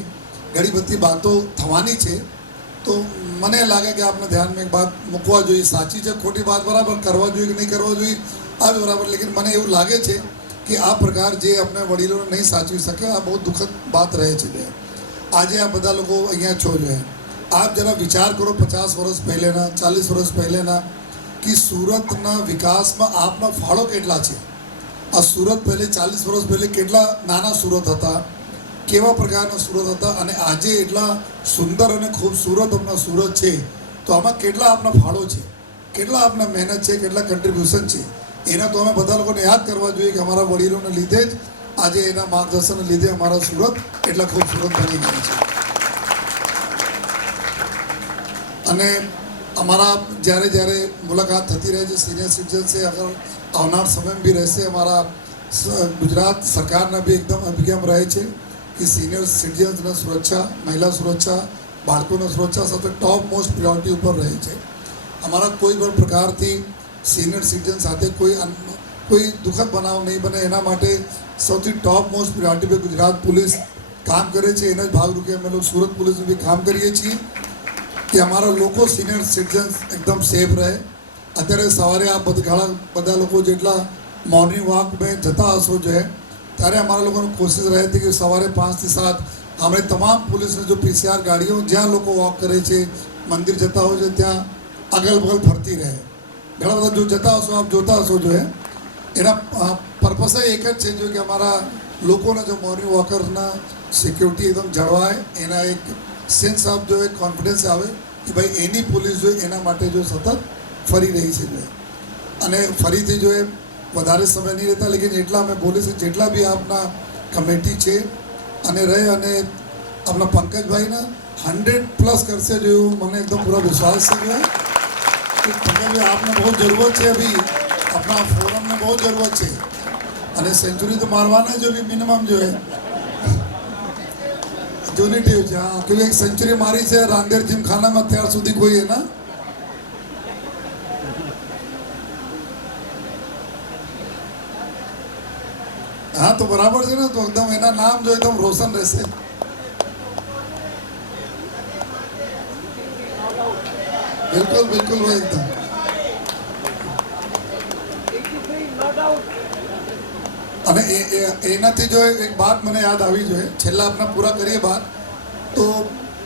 ઘણી બધી વાતો થવાની છે, તો મને લાગે કે આપણે ધ્યાનમાં એક વાત મૂકવા જોઈએ. સાચી છે ખોટી વાત બરાબર, કરવા જોઈએ કે નહીં કરવા જોઈએ આ બી બરાબર, લેકિન મને એવું લાગે છે કે આ પ્રકાર જે આપણે વડીલોને નહીં સાચવી શકે આ બહુ દુઃખદ વાત રહે છે. આજે આ બધા લોકો અહીંયા છો જો આપ જરા વિચાર કરો 50 વર્ષ પહેલેના, 40 વર્ષ પહેલેના કે સુરતના વિકાસમાં આપનો ફાળો કેટલા છે. આ સુરત પહેલે 40 વર્ષ પહેલે કેટલા નાના સુરત હતા, કેવા પ્રકારના સુરત હતા, અને આજે એટલા સુંદર અને ખૂબસૂરત આપણા સુરત છે. તો આમાં કેટલા આપણા ફાળો છે, કેટલા આપણા મહેનત છે, કેટલા કન્ટ્રીબ્યુશન છે, એના તો અમે બધા લોકોને યાદ કરવા જોઈએ કે અમારા વડીલોને લીધે જ આજે એના માર્ગદર્શનને લીધે અમારા સુરત એટલા ખૂબસૂરત બની ગયા છે. અને અમારા જ્યારે મુલાકાત થતી રહે છે સિનિયર સિટીઝન છે, અગર આવનાર સમય બી રહેશે, અમારા ગુજરાત સરકારના બી એકદમ અભિગમ રહે છે કે સિનિયર સિટીઝન્સની સુરક્ષા, મહિલા સુરક્ષા, બાળકોની સુરક્ષા સાથે ટોપ મોસ્ટ પ્રિયોરિટી ઉપર રહે છે. અમારા કોઈ પણ પ્રકારથી સિનિયર સિટીઝન સાથે કોઈ દુઃખદ બનાવ નહીં બને એના માટે સૌથી ટોપ મોસ્ટ પ્રિયોરિટી પર ગુજરાત પોલીસ કામ કરે છે. એના જ ભાગરૂપે અમે લોકો સુરત પોલીસનું બી કામ કરીએ છીએ કે અમારા લોકો સિનિયર સિટીઝન્સ એકદમ સેફ રહે. અત્યારે સવારે આ ઘણા બધા લોકો જેટલા મોર્નિંગ વોક મેં જતા હશો જોઈએ ત્યારે અમારા લોકોની કોશિશ રહે હતી કે સવારે 5 થી 7 અમે તમામ પોલીસની જો PCR ગાડીઓ જ્યાં લોકો વોક કરે છે, મંદિર જતા હોય છે ત્યાં અગલ બગલ ફરતી રહે. ઘણા બધા જો જતા હશો આપ જોતા હશો જોઈએ એના પર્પસ એક જ છે જો કે અમારા લોકોને જો મોર્નિંગ વોકર્સના સિક્યુરિટી એકદમ જળવાય, એના એક સેન્સ ઓફ જો એક કોન્ફિડન્સ આવે કે ભાઈ એની પોલીસ જો એના માટે જો સતત ફરી રહી છે જો. અને ફરીથી જો એ વધારે સમય નહીં રહેતા, લેકિન એટલા અમે બોલીએ છીએ જેટલા બી આપના કમિટી છે અને રહે અને આપણા પંકજભાઈના 100+ કરશે જો એવું મને એકદમ પૂરા વિશ્વાસ છે કે પંકજભાઈ આપને બહુ જરૂરત છે, અભી આપણા ફોરમને બહુ જરૂરત છે અને સેન્ચુરી તો મારવાના જો બી મિનિમમ જો જૂની ટીમ છે. હા, કે એક સેન્ચુરી મારી છે રાંદેર જીમખાનામાં અત્યાર સુધી કોઈ એના હા તો બરાબર છે ને, તો એકદમ એના નામ જો એકદમ રોશન રહેશે. બિલકુલ બિલકુલ ભાઈ એકદમ. અને એનાથી જો એક વાત મને યાદ આવી જોઈએ, છેલ્લા આપણા પૂરા કરીએ વાત, તો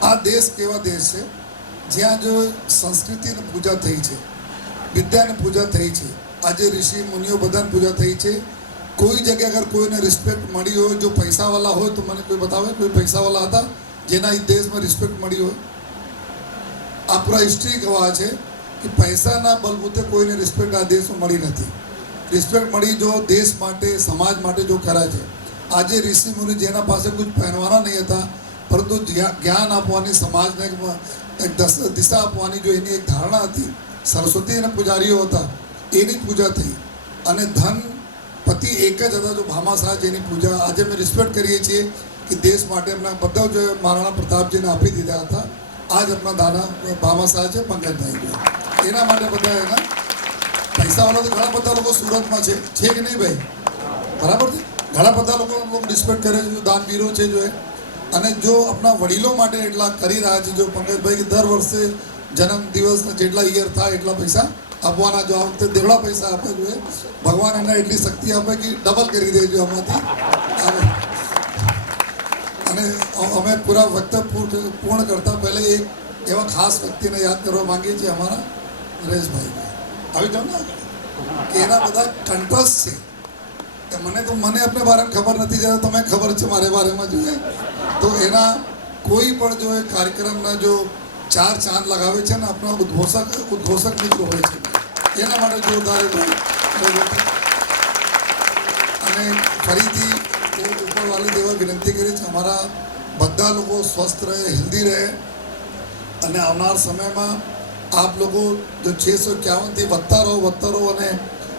આ દેશ કેવા દેશ છે જ્યાં જો સંસ્કૃતિની પૂજા થઈ છે, વિદ્યાની પૂજા થઈ છે, આજે ઋષિ મુનિઓ બધાની પૂજા થઈ છે. કોઈ જગ્યાએ અગર કોઈને રિસ્પેક્ટ મળી હોય, જો પૈસાવાળા હોય તો મને કોઈ બતાવે કોઈ પૈસાવાળા હતા જેના એ દેશમાં રિસ્પેક્ટ મળી હોય. આ પૂરા હિસ્ટ્રી ગવાહ છે કે પૈસાના બલબૂતે કોઈને રિસ્પેક્ટ આ દેશમાં મળી નથી. રિસ્પેક્ટ મળી જો દેશ માટે, સમાજ માટે જો કરે છે. આજે ઋષિ મુનિ જેના પાસે कुछ પહેરવાના નહીં હતા, પરંતુ જ્ઞાન આપવાની, સમાજને એક દિશા આપવાની જો એની એક ધારણા હતી, સરસ્વતી અને પૂજારીઓ હતા, એની પૂજા થઈ. અને ધન પતિ એક જ હતા, જો ભામાશાહ જેની પૂજા આજે અમે રિસ્પેક્ટ કરીએ છીએ કે દેશ માટે એમના બધા જો મહારાણા પ્રતાપજીને આપી દીધા હતા. આજ આપણા દાદા ભામાશાહ છે, પંકજભાઈ. એના માટે બધા એના પૈસાવાળા તો ઘણા બધા લોકો સુરતમાં છે કે નહીં ભાઈ? બરાબર છે. ઘણા બધા લોકો રિસ્પેક્ટ કરે છે, જો દાનવીરો છે જો અને જો આપણા વડીલો માટે એટલા કરી રહ્યા છે. જો પંકજભાઈ દર વર્ષે જન્મ દિવસના જેટલા યર થાય એટલા પૈસા આપવાના. જો આ વખતે દેવડા પૈસા આપે જોઈએ, ભગવાન એને એટલી શક્તિ આપે કે ડબલ કરી દેજો આમાંથી. અને અમે પૂરા વક્તવ્ય પૂર્ણ કરતા પહેલે એક એવા ખાસ વ્યક્તિને યાદ કરવા માંગીએ છીએ, અમારા નરેશભાઈ. આવી જાઓ ને કે એના બધા કંટ્રસ્ટ છે કે મને अपने बारे में खबर નથી, જ્યારે તમે ખબર છે મારે બારેમાં જોઈએ. તો એના કોઈ પણ જો કાર્યક્રમના જો 4 ચાંદ લગાવે છે ને આપણા ઉદ્ઘોષક મિત્રો હોય છે, એના માટે જોરદાર. અને ફરીથી ઉપરવાલી દેવા વિનંતી કરી છે, અમારા બધા લોકો સ્વસ્થ રહે, હેલ્ધી રહે. અને આવનાર સમયમાં આપ લોકો જો 651થી વધતા રહો અને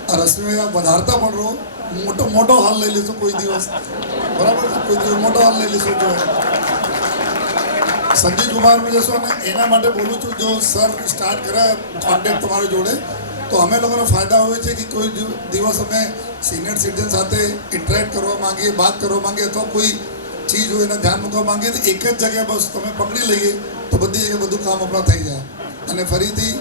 આ રસમૈયા વધારતા પણ રહો. મોટો હાલ લઈ લઈશું કોઈ દિવસ, બરાબર છે? કોઈ દિવસ મોટો હાલ લઈ લઈશું. જો સંજીવ કુમારમાં જશો અને એના માટે બોલું છું, જો સર સ્ટાર્ટ કરે કોન્ટેક્ટ તમારી જોડે તો અમે લોકોને ફાયદા હોય છે કે કોઈ દિવસ અમે સિનિયર સિટીઝન સાથે ઇન્ટરેક્ટ કરવા માંગીએ, વાત કરવા માંગીએ, અથવા કોઈ ચીજ હોય એને ધ્યાન મૂકવા માંગીએ તો એક જ જગ્યાએ બસ તમે પકડી લઈએ તો બધી જગ્યાએ બધું કામ આપણા થઈ જાય. અને ફરીથી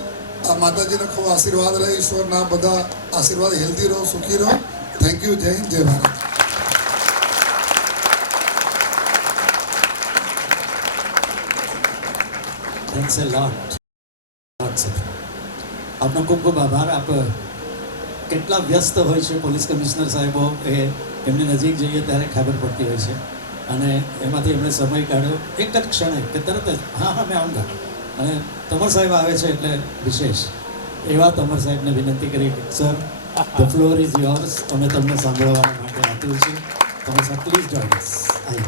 આ માતાજીને ખૂબ આશીર્વાદ રહે, ઈશ્વરના બધા આશીર્વાદ, હેલ્ધી રહો, સુખી રહો. Thank you. જય હિન્દ, જય ભારત. થેન્ક્સ અ લોટ સર. આપનો ખૂબ ખૂબ આભાર. આપ કેટલા વ્યસ્ત હોય છે પોલીસ કમિશનર સાહેબો, એ એમની નજીક જઈએ ત્યારે ખબર પડતી હોય છે. અને એમાંથી એમણે સમય કાઢ્યો એક જ ક્ષણે કે તરત જ હા મેં આઉંગા. અને તમર સાહેબ આવે છે એટલે વિશેષ એવા તમર સાહેબને વિનંતી કરી, sir the floor is yours. અમે તમને સાંભળવા માટે આપ્યું છે. તમે sir please join us. I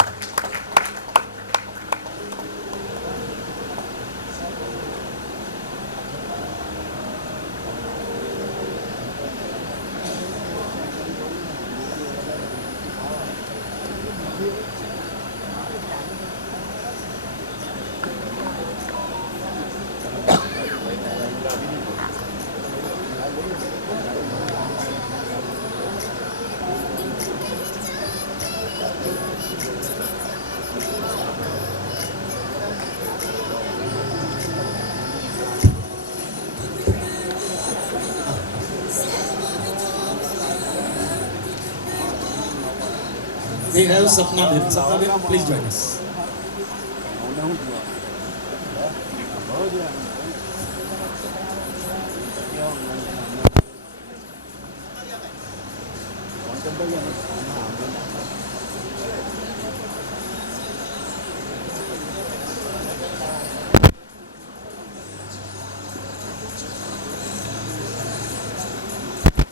We have Sapna Bhen. Sapna Bhen, please join us.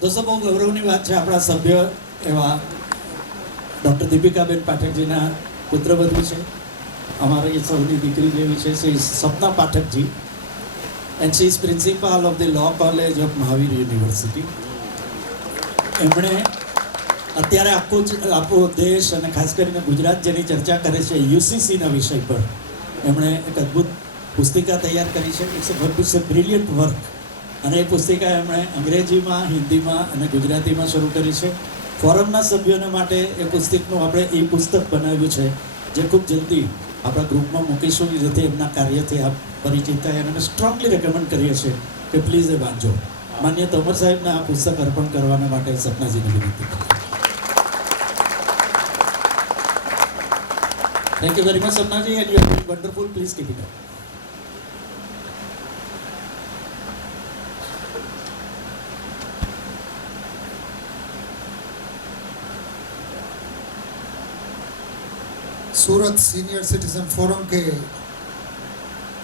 दोस्तों बहुत गौरवनी बात है, अपना सभ्य एवं डॉक्टर दीपिकाबेन पाठकजीना पुत्रवधू છે. અમારી સૌની દીકરી જેવી છે Shri Sapna Pathakji, and she is principal of the law college of Mahavir University. એમણે અત્યારે આખો દેશ અને ખાસ કરીને ગુજરાત જેની ચર્ચા કરે છે યુસીસીના વિષય પર, એમણે એક અદ્ભુત પુસ્તિકા તૈયાર કરી છે. It's a brilliant work. અને એ પુસ્તિકા એમણે અંગ્રેજીમાં, હિન્દીમાં અને ગુજરાતીમાં શરૂ કરી છે. ફોરમના સભ્યોને માટે એ પુસ્તકનું આપણે એ પુસ્તક બનાવ્યું છે, જે ખૂબ જલ્દી આપણા ગ્રુપમાં મૂકીશું, જેથી એમના કાર્યથી આપ પરિચિત થાય. અને અમે સ્ટ્રોંગલી રેકમેન્ડ કરીએ છીએ કે પ્લીઝ એ વાંચો. માન્ય તોમર સાહેબને આ પુસ્તક અર્પણ કરવાના માટે સપનાજીને વિનંતી કરું. Thank you very much Sapnaji, and you are doing wonderful. Please keep it up. Surat senior citizen forum के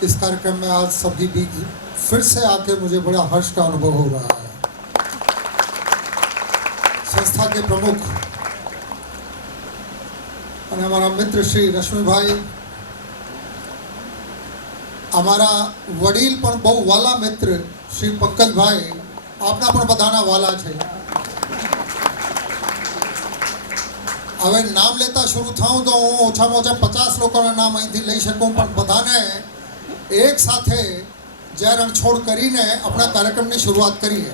इस कार्यक्रम में आज सभी भी फिर से आके मुझे बड़ा हर्ष का अनुभव हो रहा है. संस्था के प्रमुख અને અમારા મિત્ર શ્રી રશ્મિભાઈ, અમારા વડીલ પણ બહુ વાલા મિત્ર શ્રી પંકજભાઈ, આપના પણ બધાના વાલા છે. હવે નામ લેતા શરૂ થાઉં તો હું ઓછામાં ઓછા 50 લોકોના નામ અહીંથી લઈ શકું, પણ બધાને એક સાથે જય રણછોડ કરીને આપણા કાર્યક્રમની શરૂઆત કરીએ.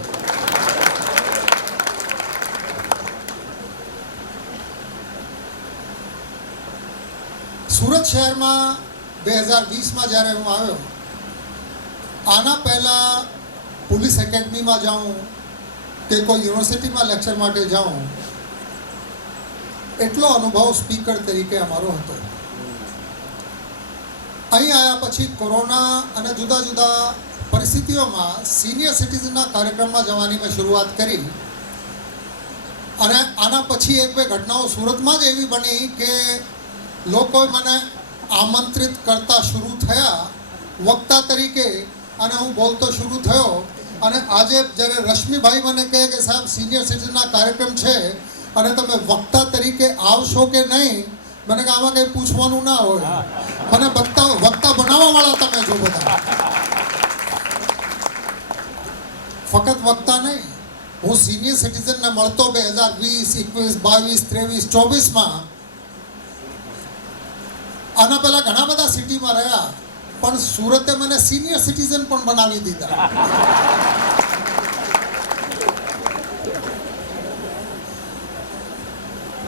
સુરત શહેરમાં 2020માં જ્યારે હું આવ્યો, આના પહેલાં પોલીસ એકેડમીમાં જાઉં કે કોઈ યુનિવર્સિટીમાં લેક્ચર માટે જાઉં, એટલો અનુભવ સ્પીકર તરીકે અમારો હતો. અહીં આવ્યા પછી કોરોના અને જુદા જુદા પરિસ્થિતિઓમાં સિનિયર સિટીઝનના કાર્યક્રમમાં જવાની મેં શરૂઆત કરી. અને આના પછી એક બે ઘટનાઓ સુરતમાં જ એવી બની કે લોકો મને આમંત્રિત કરતા શરૂ થયા વક્તા તરીકે, અને હું બોલતો શરૂ થયો. અને આજે જ્યારે રશ્મિભાઈ મને કહે કે સાહેબ સિનિયર સિટીઝનના કાર્યક્રમ છે અને તમે વક્તા તરીકે આવશો કે નહીં, મને કે આમાં કંઈ પૂછવાનું ના હોય, મને વક્તા બનાવવાવાળા તમે છો બધા. ફક્ત વક્તા નહીં, હું સિનિયર સિટીઝનને મળતો 2020, 21, 22, 23, 24માં. આના પહેલાં ઘણા બધા સિટીમાં રહ્યા, પણ સુરતે મને સિનિયર સિટીઝન પણ બનાવી દીધા.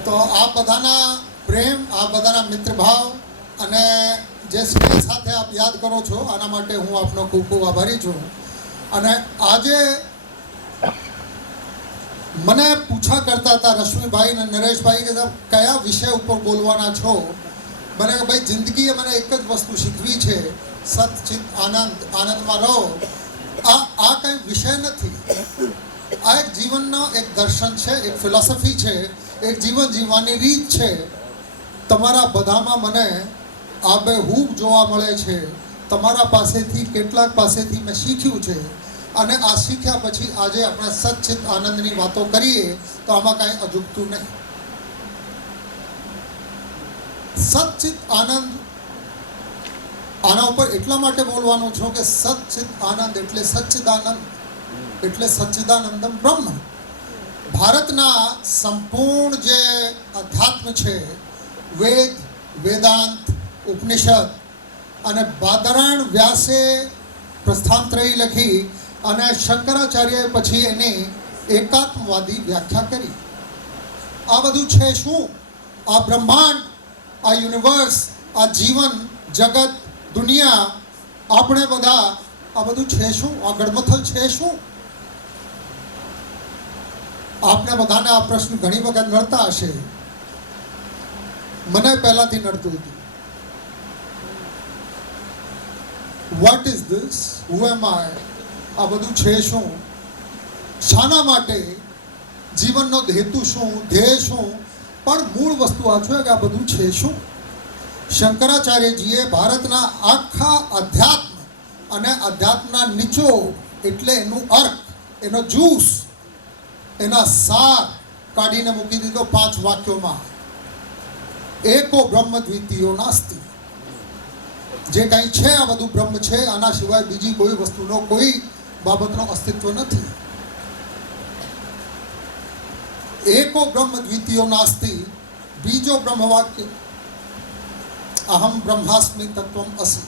તો આ બધાના પ્રેમ, આ બધાના મિત્રભાવ અને જે સ્નેહ સાથે આપ યાદ કરો છો, આના માટે હું આપનો ખૂબ ખૂબ આભારી છું. અને આજે મને પૂછા કરતા હતા રશ્મિભાઈ અને નરેશભાઈ કે સાહેબ કયા વિષય ઉપર બોલવાના છો. મને કે ભાઈ જિંદગીએ મને એક જ વસ્તુ શીખવી છે, સત ચિત આનંદ, આનંદમાં રહો. આ કંઈ વિષય નથી, આ એક જીવનનો એક દર્શન છે, એક ફિલોસોફી છે, એક જીવન જીવવાની રીત છે. તમારા બધામાં મને આબેહૂબ જોવા મળે છે. તમારા પાસેથી કેટલાક પાસેથી મેં શીખ્યું છે, અને આ શીખ્યા પછી આજે આપણે સચ્ચિત આનંદની વાતો કરીએ તો આમાં કાંઈ અજુગતું નહીં. સચ્ચિત આનંદ, આના ઉપર એટલા માટે બોલવાનું છું કે સચ્ચિત આનંદ એટલે સચ્ચિદાનંદ, એટલે સચ્ચિદાનંદમ બ્રહ્મ. ભારતના સંપૂર્ણ જે અધ્યાત્મ છે, વેદ, વેદાંત, ઉપનિષદ અને બાદરાયણ વ્યાસે પ્રસ્થાનત્રયી લખી અને શંકરાચાર્યએ પછી એની એકાત્મવાદી વ્યાખ્યા કરી. આ બધું છે શું? આ બ્રહ્માંડ, આ યુનિવર્સ, આ જીવન, જગત, દુનિયા, આપણે બધા, આ બધું છે શું? આ ગડમથલ છે શું? આપને બધાને આ પ્રશ્ન ઘણી વખત નડતા હશે. મને પહેલાથી નડતું હતું. What is this? Who am I? આ બધું છે શું? શાના માટે? જીવનનો હેતુ શું? ધ્યેય શું? પણ મૂળ વસ્તુ આ છે કે આ બધું છે શું? શંકરાચાર્યજીએ ભારતના આખા અધ્યાત્મ અને અધ્યાત્મના નીચો એટલે એનું અર્ક, એનો જ્યુસ, એના સાર કાઢીને મૂકી દીધો 5 વાક્યોમાં. એકો બ્રહ્મ દ્વિતીયો નાસ્તિ. જે કંઈ છે આ બધું બ્રહ્મ છે, આના સિવાય બીજી કોઈ વસ્તુનો, કોઈ બાબતનો અસ્તિત્વ નથી. એકો બ્રહ્મ દ્વિતીયો નાસ્તિ. બીજો બ્રહ્મ વાક્ય અહમ બ્રહ્માસ્મિ તત્વમ અસી.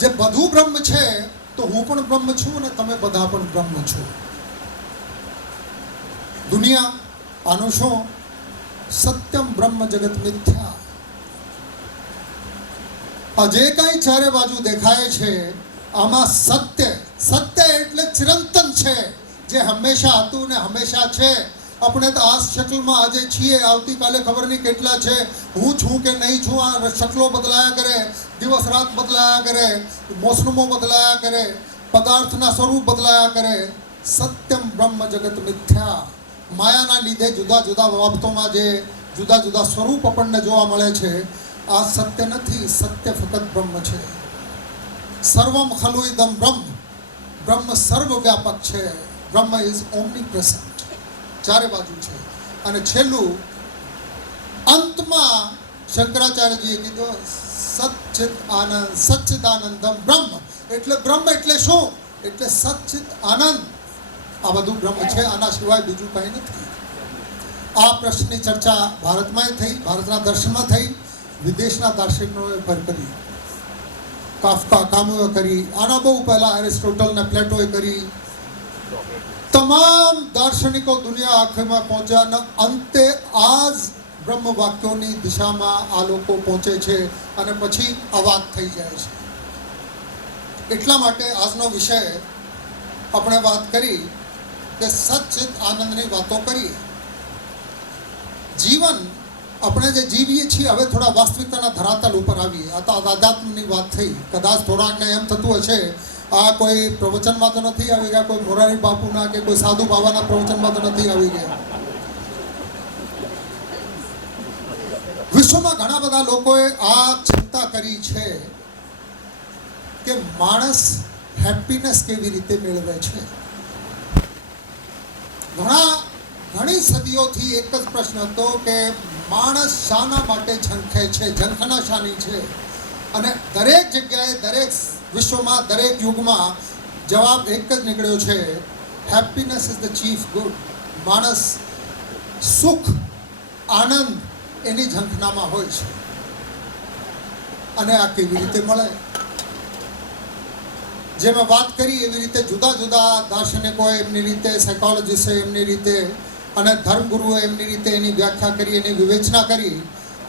જે બધું બ્રહ્મ છે તો હું પણ બ્રહ્મ છું અને તમે બધા પણ બ્રહ્મ છો. દુનિયા, આનું શું? સત્યમ બ્રહ્મ જગત મિથ્યા. આ જે કાંઈ ચારે બાજુ દેખાય છે આમાં સત્ય, સત્ય એટલે ચિરંતન છે, જે હંમેશા હતું ને હંમેશા છે. આપણે તો આ શક્લમાં આજે છીએ, આવતીકાલે ખબર નહીં કેટલા છે. હું છું કે નહીં છું, આ શક્લો બદલાયા કરે, દિવસ રાત બદલાયા કરે, મોસમો બદલાયા કરે, પદાર્થના સ્વરૂપ બદલાયા કરે. સત્યમ બ્રહ્મ જગત મિથ્યા. માયાના લીધે જુદા જુદા બાબતોમાં જે જુદા જુદા સ્વરૂપ આપણને જોવા મળે છે, આ સત્ય નથી. સત્ય ફક્ત બ્રહ્મ છે. સર્વમ ખલુ ઇદમ બ્રહ્મ. બ્રહ્મ સર્વવ્યાપક છે. બ્રહ્મ ઇઝ ઓમની પ્રેઝન્ટ, ચારે બાજુ છે. અને છેલ્લું અંતમાં શંકરાચાર્યજીએ કીધું સચ્ચિત આનંદ સચ્ચિદાનંદમ બ્રહ્મ. એટલે બ્રહ્મ એટલે શું? એટલે સચ્ચિત આનંદ. આ બધું બ્રહ્મ છે, આના સિવાય બીજું કંઈ નથી. આ પ્રશ્નની ચર્ચા ભારતમાં થઈ, ભારતના દર્શનમાં થઈ, વિદેશના દાર્શનિકોએ પર કરી. કાફકા કામુએ કરી, આના બહુ પહેલા એરિસ્ટોટલ ને પ્લેટોએ કરી. તમામ દાર્શનિકો દુનિયા આખીમાં પહોંચ્યા અને અંતે આ જ બ્રહ્મ વાક્યોની દિશામાં આ લોકો પહોંચે છે અને પછી આ વાત થઈ જાય છે. એટલા માટે આજનો વિષય આપણે વાત કરી કે સચ્ચિત આનંદની વાતો કરીએ. જીવન આપણે જે જીવીએ છીએ, હવે થોડા વાસ્તવિકતાના ધરાતલ ઉપર આવીએ. આ તો આધ્યાત્મની વાત થઈ. કદાચ થોડાકને એમ થતું હશે આ કોઈ પ્રવચનમાં તો નથી આવી ગયા, કોઈ મોરારી બાપુના કે કોઈ સાધુ બાબાના પ્રવચનમાં તો નથી આવી ગયા. વિશ્વમાં ઘણા બધા લોકોએ આ ચિંતા કરી છે કે માણસ હેપીનેસ કેવી રીતે મેળવે છે. ઘણી સદીઓથી એક જ પ્રશ્ન હતો કે માણસ શાના માટે ઝંખે છે, ઝંખના શાની છે. અને દરેક જગ્યાએ, દરેક વિશ્વમાં, દરેક યુગમાં જવાબ એક જ નીકળ્યો છે, happiness is the chief good. માણસ સુખ, આનંદ એની ઝંખનામાં હોય છે. અને આ કેવી રીતે મળે? જે મેં વાત કરી એવી રીતે જુદા જુદા દાર્શનિકોએ એમની રીતે, સાયકોલોજીસ્ટે એમની રીતે અને ધર્મગુરુએ એમની રીતે એની વ્યાખ્યા કરી, એની વિવેચના કરી.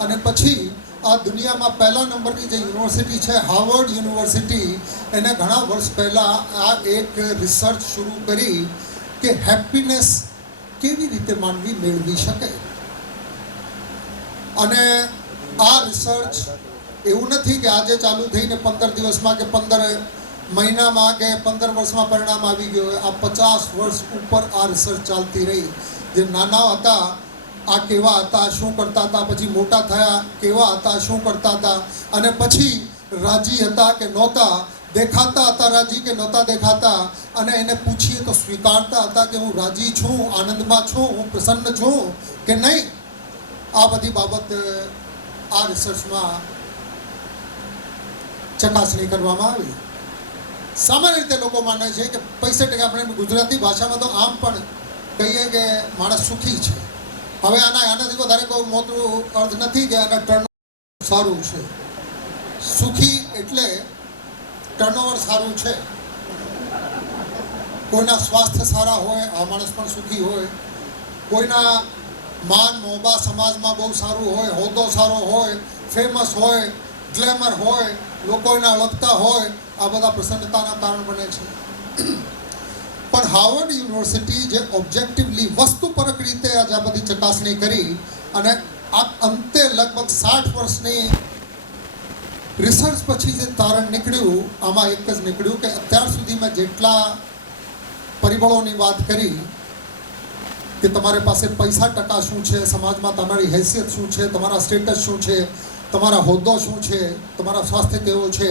અને પછી આ દુનિયામાં પહેલા નંબરની જે યુનિવર્સિટી છે, હાર્વર્ડ યુનિવર્સિટી, એને ઘણા વર્ષ પહેલાં આ એક રિસર્ચ શરૂ કરી કે હેપીનેસ કેવી રીતે માનવી મેળવી શકે. અને આ રિસર્ચ એવું નથી કે આજે ચાલુ થઈને 15 દિવસમાં કે 15 મહિનામાં કે 15 વર્ષમાં પરિણામ આવી ગયો હોય. આ 50 વર્ષ ઉપર આ રિસર્ચ ચાલતી રહી. જે નાના હતા આ કેવા હતા, શું કરતા હતા, પછી મોટા થયા કેવા હતા, શું કરતા હતા, અને પછી રાજી હતા કે નહોતા, દેખાતા હતા રાજી કે નહોતા દેખાતા, અને એને પૂછીએ તો સ્વીકારતા હતા કે હું રાજી છું, આનંદમાં છું, હું પ્રસન્ન છું કે નહીં. આ બધી બાબત આ રિસર્ચમાં ચકાસણી કરવામાં આવી. સામાન્ય રીતે લોકો માને છે કે 65% આપણે ગુજરાતી ભાષામાં તો આમ પણ કહીએ કે માણસ સુખી છે. હવે આનાથી વધારે કોઈ મોટું અર્થ નથી કે આના ટર્નઓવર સારું છે. સુખી એટલે ટર્નઓવર સારું છે. કોઈના સ્વાસ્થ્ય સારા હોય આ માણસ પણ સુખી હોય. કોઈના માન મોભા સમાજમાં બહુ સારું હોય, હોદ્દો સારો હોય, ફેમસ હોય, ગ્લેમર હોય, લોકો એને ઓળખતા હોય, આ બધા પ્રસન્નતાના કારણ બને છે. પણ હાર્વર્ડ યુનિવર્સિટી જે ઓબ્જેક્ટિવલી વસ્તુપરક રીતે આજે આ બધી ચકાસણી કરી અને આ અંતે લગભગ 60 વર્ષની રિસર્ચ પછી જે તારણ નીકળ્યું, આમાં એક જ નીકળ્યું કે અત્યાર સુધીમાં જેટલા પરિબળોની વાત કરી કે તમારી પાસે પૈસા ટકા શું છે, સમાજમાં તમારી હેસિયત શું છે, તમારા સ્ટેટસ શું છે, તમારા હોદ્દો શું છે, તમારા સ્વાસ્થ્ય કેવો છે,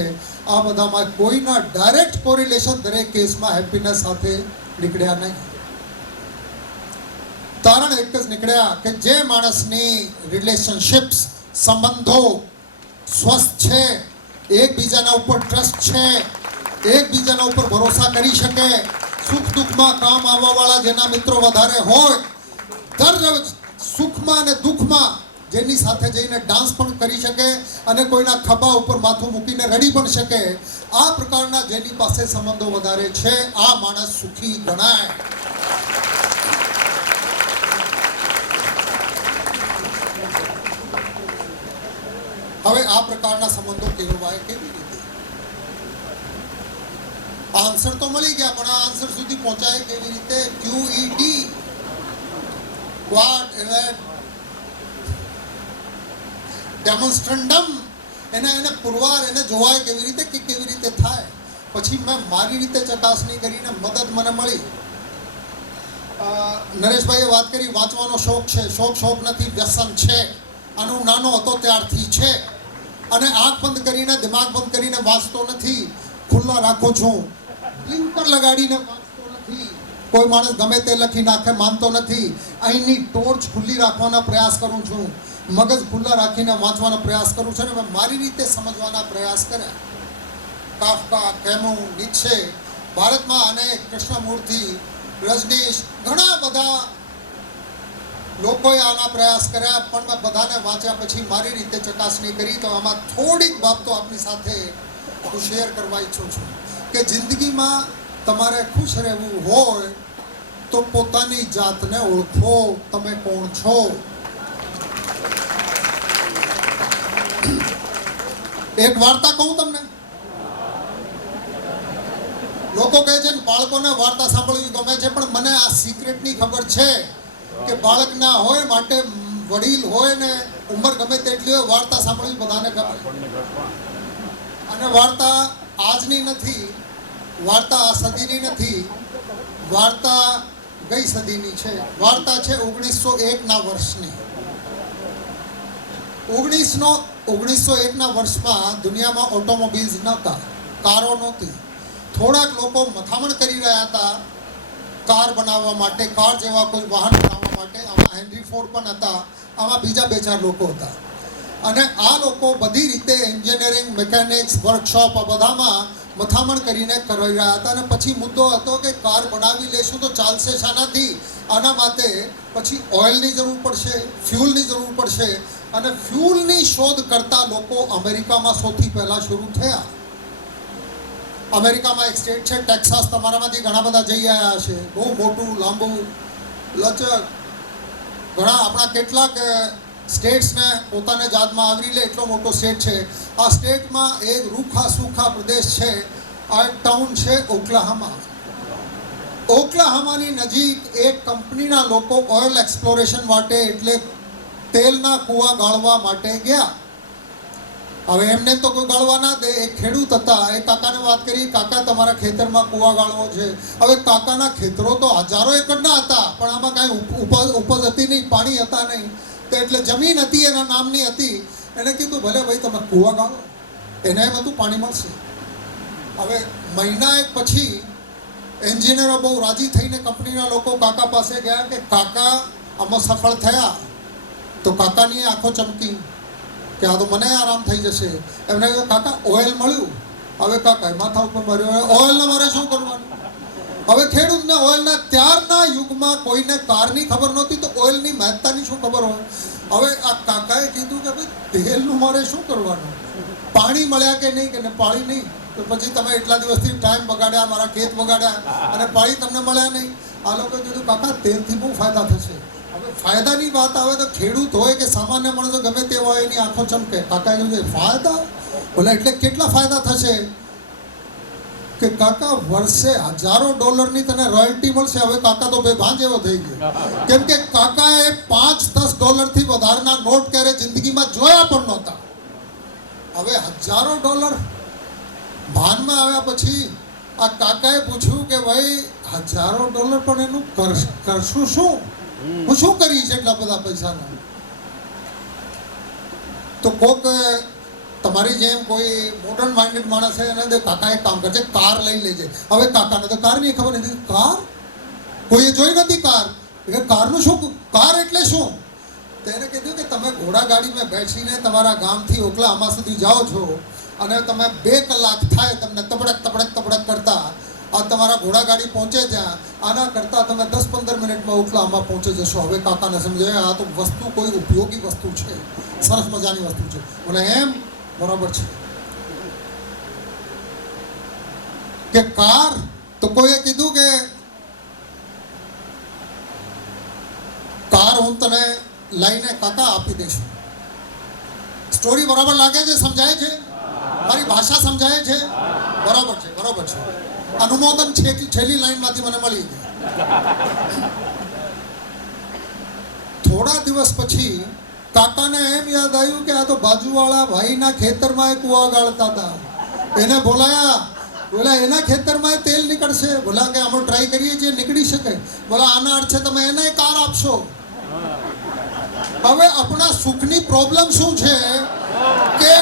આ બધામાં કોઈના ડાયરેક્ટ કોરિલેશન દરેક કેસમાં હેપીનેસ સાથે નીકળ્યા નહીં. તારણ એક જ નીકળ્યા કે જે માણસની રિલેશનશિપ્સ, સંબંધો સ્વસ્થ છે, એકબીજાના ઉપર ટ્રસ્ટ છે, એકબીજાના ઉપર ભરોસા કરી શકે, સુખ દુઃખમાં કામ આવવાવાળા જેના મિત્રો વધારે હોય, દર સુખમાં અને દુઃખમાં જેની સાથે જઈને ડાન્સ પણ કરી શકે અને કોઈના ખભા ઉપર માથું મૂકીને રડી પણ શકે, આ પ્રકારના જેની પાસે સંબંધો વધારે છે, આ માણસ સુખી ગણાય. હવે આ પ્રકારના સંબંધો કેળવાય કેવી રીતે? આન્સર તો મળી ગયા, પણ આ આન્સર સુધી પહોંચાય કેવી રીતે? QED, ક્વાડ એરેટ ડેમોન્સ્ટ્રન્ડમ, એને પુરવાર, એને જોવાય કેવી રીતે કે કેવી રીતે થાય. પછી મેં મારી રીતે ચકાસણી કરીને મદદ મને મળી. નરેશભાઈએ વાત કરી વાંચવાનો શોખ છે. શોખ નથી, વ્યસન છે. આનો નાનો હતો ત્યારથી છે. અને આંખ બંધ કરીને, દિમાગ બંધ કરીને વાંચતો નથી, ખુલ્લા રાખું છું. બ્લિંકર લગાડીને વાંચતો નથી. કોઈ માણસ ગમે તે લખી નાખે માનતો નથી. અહીંની ટોર્ચ ખુલ્લી રાખવાના પ્રયાસ કરું છું. મગજ ખુલ્લા રાખીને વાંચવાનો પ્રયાસ કરું છું અને મેં મારી રીતે સમજવાના પ્રયાસ કર્યા. કાફકા, કેમુ, નીત્શે, ભારતમાં અનેક કૃષ્ણમૂર્તિ, રજનીશ, ઘણા બધા લોકોએ આના પ્રયાસ કર્યા, પણ મેં બધાને વાંચ્યા પછી મારી રીતે ચકાસણી કરી તો આમાં થોડીક બાબતો આપની સાથે હું શેર કરવા ઈચ્છું છું કે જિંદગીમાં તમારે ખુશ રહેવું હોય તો પોતાની જાતને ઓળખો, તમે કોણ છો. એક વાર્તા કહું તમને. લોકો કહે છે ને બાળકોને વાર્તા સાંભળવી ગમે છે, પણ મને આ સિક્રેટની ખબર છે કે બાળક ના હોય માટે વડીલ હોય ને ઉંમર ગમે તેટલી હોય, વાર્તા સાંભળવી બધાને ગમે. અને વાર્તા આજની નથી, વાર્તા આ સદીની નથી, વાર્તા ગઈ સદીની છે. વાર્તા છે 1901ના વર્ષની. 1901ના વર્ષમાં દુનિયામાં ઓટોમોબિલ્સ નહોતા, કારો નહોતી. થોડાક લોકો મથામણ કરી રહ્યા હતા કાર બનાવવા માટે, કાર જેવા કોઈ વાહન બનાવવા માટે. આમાં હેનરી ફોર્ડ પણ હતા, આમાં બીજા 2-4 લોકો હતા. અને આ લોકો બધી રીતે એન્જિનિયરિંગ, મિકેનિક્સ, વર્કશોપ આ બધામાં મથામણ કરીને કરી રહ્યા હતા. અને પછી મુદ્દો હતો કે કાર બનાવી લેશું તો ચાલશે શાનાથી? આના માટે પછી ઓઇલની જરૂર પડશે, ફ્યુલની જરૂર પડશે. અને ફ્યુલની શોધ કરતા લોકો અમેરિકામાં સૌથી પહેલાં શરૂ થયા. અમેરિકામાં એક સ્ટેટ છે ટેક્સાસ, તમારામાંથી ઘણા બધા જઈ આવ્યા હશે. બહુ મોટું, લાંબુ, લચક, ઘણા આપણા કેટલાક સ્ટેટ્સને પોતાને જાતમાં આવરી લે એટલો મોટો સ્ટેટ છે. આ સ્ટેટમાં એક રૂખા સૂખા પ્રદેશ છે. આ ટાઉન છે ઓક્લાહામા. ઓક્લાહામાની નજીક એક કંપનીના લોકો ઓઇલ એક્સપ્લોરેશન માટે, એટલે તેલના કૂવા ગાળવા માટે ગયા. હવે એમને તો કોઈ ગાળવા ના દે. એક ખેડૂત હતા, એ કાકાને વાત કરી, કાકા તમારા ખેતરમાં કૂવા ગાળવો છે. હવે કાકાના ખેતરો તો હજારો એકરના હતા, પણ આમાં કાંઈ ઉપજ હતી નહીં, પાણી હતા નહીં. તો એટલે જમીન હતી એના નામની હતી. એણે કીધું ભલે ભાઈ તમે કૂવા ગાળો, એને એમ હતું પાણી મળશે. હવે મહિના એક પછી એન્જિનિયરો બહુ રાજી થઈને કંપનીના લોકો કાકા પાસે ગયા કે કાકા આમાં સફળ થયા. તો કાકાની આંખો ચમકી કે આ તો મને આરામ થઈ જશે. એમને કહ્યું કાકા ઓઇલ મળ્યું. હવે કાકા માથા ઉપર માર્યો, ઓઇલને મારે શું કરવાનું? હવે ખેડૂતને ઓઇલના ત્યારના યુગમાં કોઈને કારની ખબર નહોતી, તો ઓઇલની મહત્તાની શું ખબર હોય? હવે આ કાકાએ કીધું કે ભાઈ તેલનું મારે શું કરવાનું? પાણી મળ્યા કે નહીં? કે પાણી નહીં. તો પછી તમે એટલા દિવસથી ટાઈમ બગાડ્યા, મારા ખેત બગાડ્યા, અને પાણી તમને મળ્યા નહીં. આ લોકોએ કીધું કાકા તેલથી બહુ ફાયદા થશે. હવે ફાયદાની વાત આવે તો ખેડૂત હોય કે સામાન્ય માણસો ગમે તે હોય એની આંખો ચમકે. કાકાએ કીધું ફાયદા? બોલે એટલે કેટલા ફાયદા થશે? કે કાકા વર્ષે $1000ની તને રોયલ્ટી મળશે. હવે કાકા તો બેભાન જેવો થઈ ગયો, કેમ કે કાકાએ $5-10 વધારના નોટ ક્યારે જિંદગીમાં જોયા પણ નહોતા. હવે $1000 ભાનમાં આવ્યા પછી આ કાકાએ પૂછ્યું કે ભાઈ $1000 પણ એનું કરશું શું? હું શું કરીશ એટલા બધા પૈસાના? તો કોક તમારી જેમ કોઈ મોડર્ન માઇન્ડેડ માણસ છે એને કાકા એક કામ કરશે, કાર લઈ લેજે. હવે કાકાને તો કારની ખબર નથી. કાર કોઈએ જોઈ નથી કાર. કારનું શું? કાર એટલે શું? તો એને કીધું કે તમે ઘોડાગાડીમાં બેસીને તમારા ગામથી ઓક્લાહામા સુધી જાઓ છો અને તમે 2 કલાક થાય તમને તબડક કરતા આ તમારા ઘોડાગાડી પહોંચે ત્યાં. આના કરતાં તમે 10-15 મિનિટમાં ઓક્લાહામા પહોંચી જશો. હવે કાકાને સમજાય આ તો વસ્તુ કોઈ ઉપયોગી વસ્તુ છે, સરસ મજાની વસ્તુ છે. મને એમ બરાબર છે કે કાર? તો કોઈએ કીધું કે કાર હું તને લઈને કાકા આપી દઈશું. સ્ટોરી બરાબર લાગે છે? સમજાય છે? મારી ભાષા સમજાય છે? બરાબર છે, બરાબર છે. અનુમોદન છેલ્લી લાઈનમાંથી મને મળી ગઈ. થોડા દિવસ પછી કાકાને એમ યાદ આવ્યું કે આ તો બાજુવાળા ભાઈના ખેતરમાં કૂવા ગાળતા હતા. એને બોલાયા, બોલા એના ખેતરમાં તેલ નીકળશે. બોલા કે અમે ટ્રાય કરીએ છીએ, નીકળી શકે. બોલા આના અર્થે તમે એને કાર આપશો. હવે આપણા સુખની પ્રોબ્લેમ શું છે કે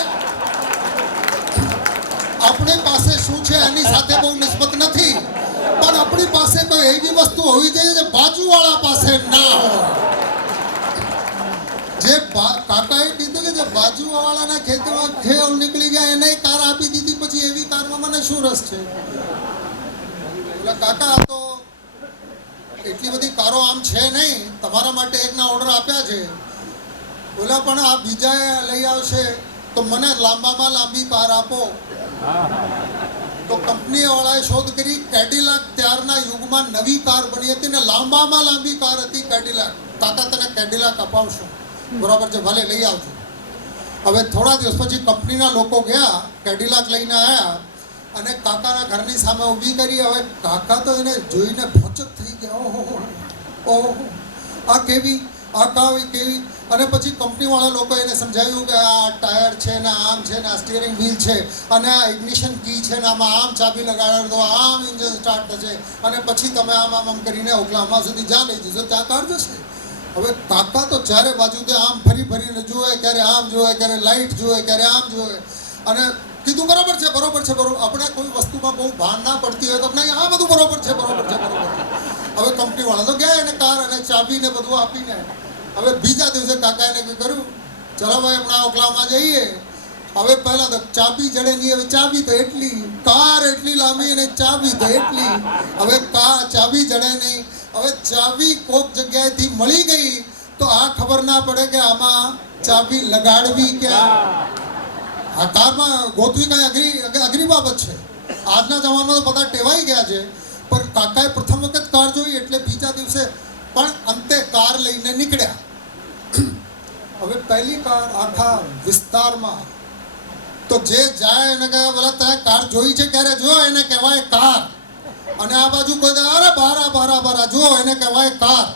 આપણી પાસે શું છે એની સાથે બહુ નિસ્બત નથી, પણ આપણી પાસે કોઈ એવી વસ્તુ હોવી જોઈએ જે બાજુવાળા પાસે ના હોય. જે કાકાએ કીધું કે જે બાજુવાળાના ખેતરમાં ખેલ નીકળી ગયા એને કાર આપી દીધી, પછી એવી કારમાં મને શું રસ છે? બોલા કાકા આ તો એટલી બધી કારો આમ છે નહીં, તમારા માટે એકના ઓર્ડર આપ્યા છે. બોલા પણ આ બીજા લઈ આવશે તો મને લાંબામાં લાંબી કાર આપો. તો કંપની વાળાએ શોધ કરી કેડિલાક. ત્યારના યુગમાં નવી કાર બની હતી ને લાંબામાં લાંબી કાર હતી કેડિલાક. કાકા તને કેડિલાક અપાવશું, બરાબર છે, ભલે લઈ આવજો. હવે થોડા દિવસ પછી કંપનીના લોકો ગયા, કેડિલાક લઈને આવ્યા અને કાકાના ઘરની સામે ઊભી કરી. હવે કાકા તો એને જોઈને ભોચક થઈ ગયા. ઓહો, આ કેવી, આ કેવી. અને પછી કંપનીવાળા લોકો એને સમજાવ્યું કે આ ટાયર છે ને આમ છે ને આ સ્ટીયરિંગ વ્હીલ છે અને આ ઇગ્નિશન કી છે ને આમાં આમ ચાબી લગાડો તો આમ ઇન્જિન સ્ટાર્ટ થશે અને પછી તમે આમ કરીને ઓકલાહોમા સુધી જ્યાં લઈ જશો ત્યાં કાર જશે. હવે કાકા તો ચારે બાજુ આમ ફરીને જુએ, ક્યારે આમ જુએ, ક્યારે લાઇટ જુએ, ક્યારે આમ જુએ. અને કીધું બરોબર છે. આપણે કોઈ વસ્તુમાં બહુ ભાન ના પડતી હોય તો આપણે આ બધું બરોબર છે. હવે કંપનીવાળા તો ગયા એને કાર અને ચાબી ને બધું આપીને. હવે બીજા દિવસે કાકા એને કર્યું, ચલો ભાઈ હમણાં ઓકલામાં જઈએ. હવે પહેલા તો ચાબી જડે નહીં, હવે ચાબી તો એટલી, કાર એટલી લાંબી અને ચાબી તો એટલી. હવે ચાબી જડે નહીં. હવે ચાબી કોક જગ્યાએથી મળી ગઈ તો આ ખબર ના પડે કે આમાં ચાબી લગાડવી ક્યાં. આ કારમાં ગોતવી કઈ અઘરી બાબત છે. આજના જમાનામાં તો બધા ટેવાઈ ગયા છે, પણ કાકાએ પ્રથમ વખત કાર જોઈ એટલે બીજા દિવસે પણ અંતે કાર લઈને નીકળ્યા. હવે પહેલી કાર આખા વિસ્તારમાં તો જે જાય એને કહે બોલા તે કાર જોઈ છે ક્યારે? જો એને કહેવાય કાર. અને આ બાજુ કોઈ અરે બારા જો એને કહેવાય કાર.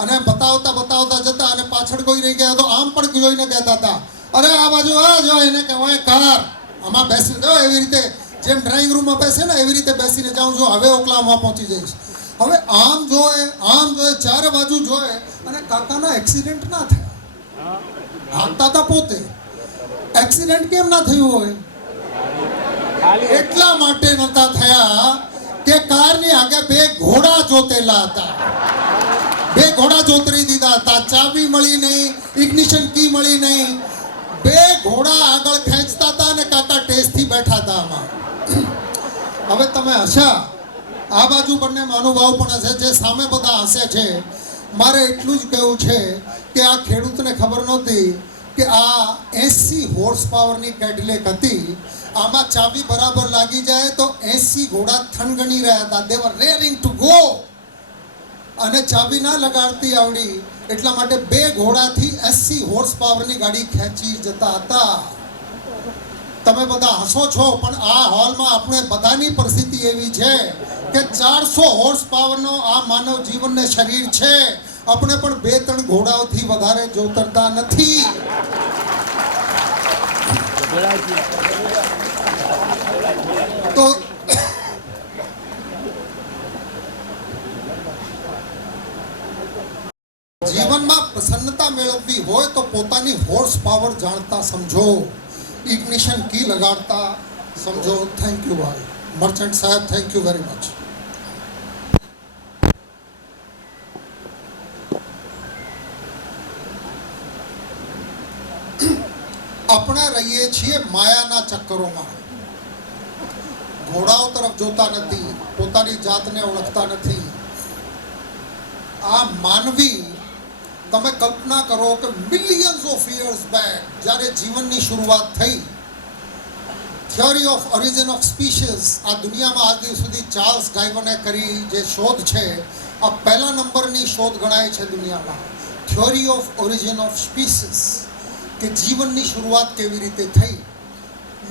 અને બતાવતા જતા અને પાછળ કોઈ રહી ગયા તો આમ પણ જોઈને કહેતા હતા અરે આ બાજુ જો એને કહેવાય કાર. આમાં બેસી જાઓ, એવી રીતે જેમ ડ્રાઇંગ રૂમમાં બેસે ને એવી રીતે બેસીને જાઉં છું, હવે ઓકલામાં પહોંચી જઈશ. હવે આમ જોએ ચારે બાજુ જોએ અને કાકાના એક્સિડન્ટ ના થયા. હાંકતા હતા પોતે, એક્સિડન્ટ કેમ ના થયું હોય? એટલા માટે નતા થયા કે કારની આગળ બે ઘોડા જોતેલા હતા. બે ઘોડા જોતરી દીધા હતા. ચાબી મળી નહીં, ઇગ્નિશન કી મળી નહીં. બે ઘોડા આગળ ખેંચતા હતા અને કાકા ટેસ્ટથી બેઠા હતા આમાં. હવે તમે હશા, આ બાજુ બંને મહાનુભાવ પણ હશે, જે સામે બધા હસે છે. મારે એટલું જ કહેવું છે કે આ ખેડૂતને ખબર નહોતી કે આ 80 હોર્સ પાવરની કેડિલેક હતી. આમાં ચાબી બરાબર લાગી જાય તો 80 ઘોડા થનગણી રહ્યા હતા. દે વર રેરિંગ ટુ ગો. અને ચાબી ના લગાડતી આવડી એટલા માટે બે ઘોડાથી 80 હોર્સ પાવરની ગાડી ખેંચી જતા હતા. તમે બધા હસો છો પણ આ હોલમાં આપણે બધાની પરિસ્થિતિ એવી છે કે 400 હોર્સ પાવરનો આ માનવ જીવનને શરીર છે. આપણે પણ 2-3 ઘોડાઓથી વધારે જોતરતા નથી. તો જીવનમાં પ્રસન્નતા મેળવવી હોય તો પોતાની હોર્સ પાવર જાણતા સમજો, ઇગ્નિશન કી લગાડતા સમજો. થેન્ક યુ ભાઈ મર્ચન્ટ સાહેબ, થેન્ક યુ વેરી મચ. આપણે રહીએ છીએ માયાના ચક્કરોમાં. ઘોડાઓ તરફ જોતા નથી, પોતાની જાતને ઓળખતા નથી. આ માનવી, તમે કલ્પના કરો કે મિલિયન્સ ઓફ યર્સ બેક જ્યારે જીવનની શરૂઆત થઈ, theory of origin of species આ દુનિયામાં આજ દિવસ સુધી ચાર્લ્સ ડાર્વિને કરી જે શોધ છે, આ પહેલા નંબરની શોધ ગણાય છે દુનિયામાં. Theory of origin of species, કે જીવનની શરૂઆત કેવી રીતે થઈ.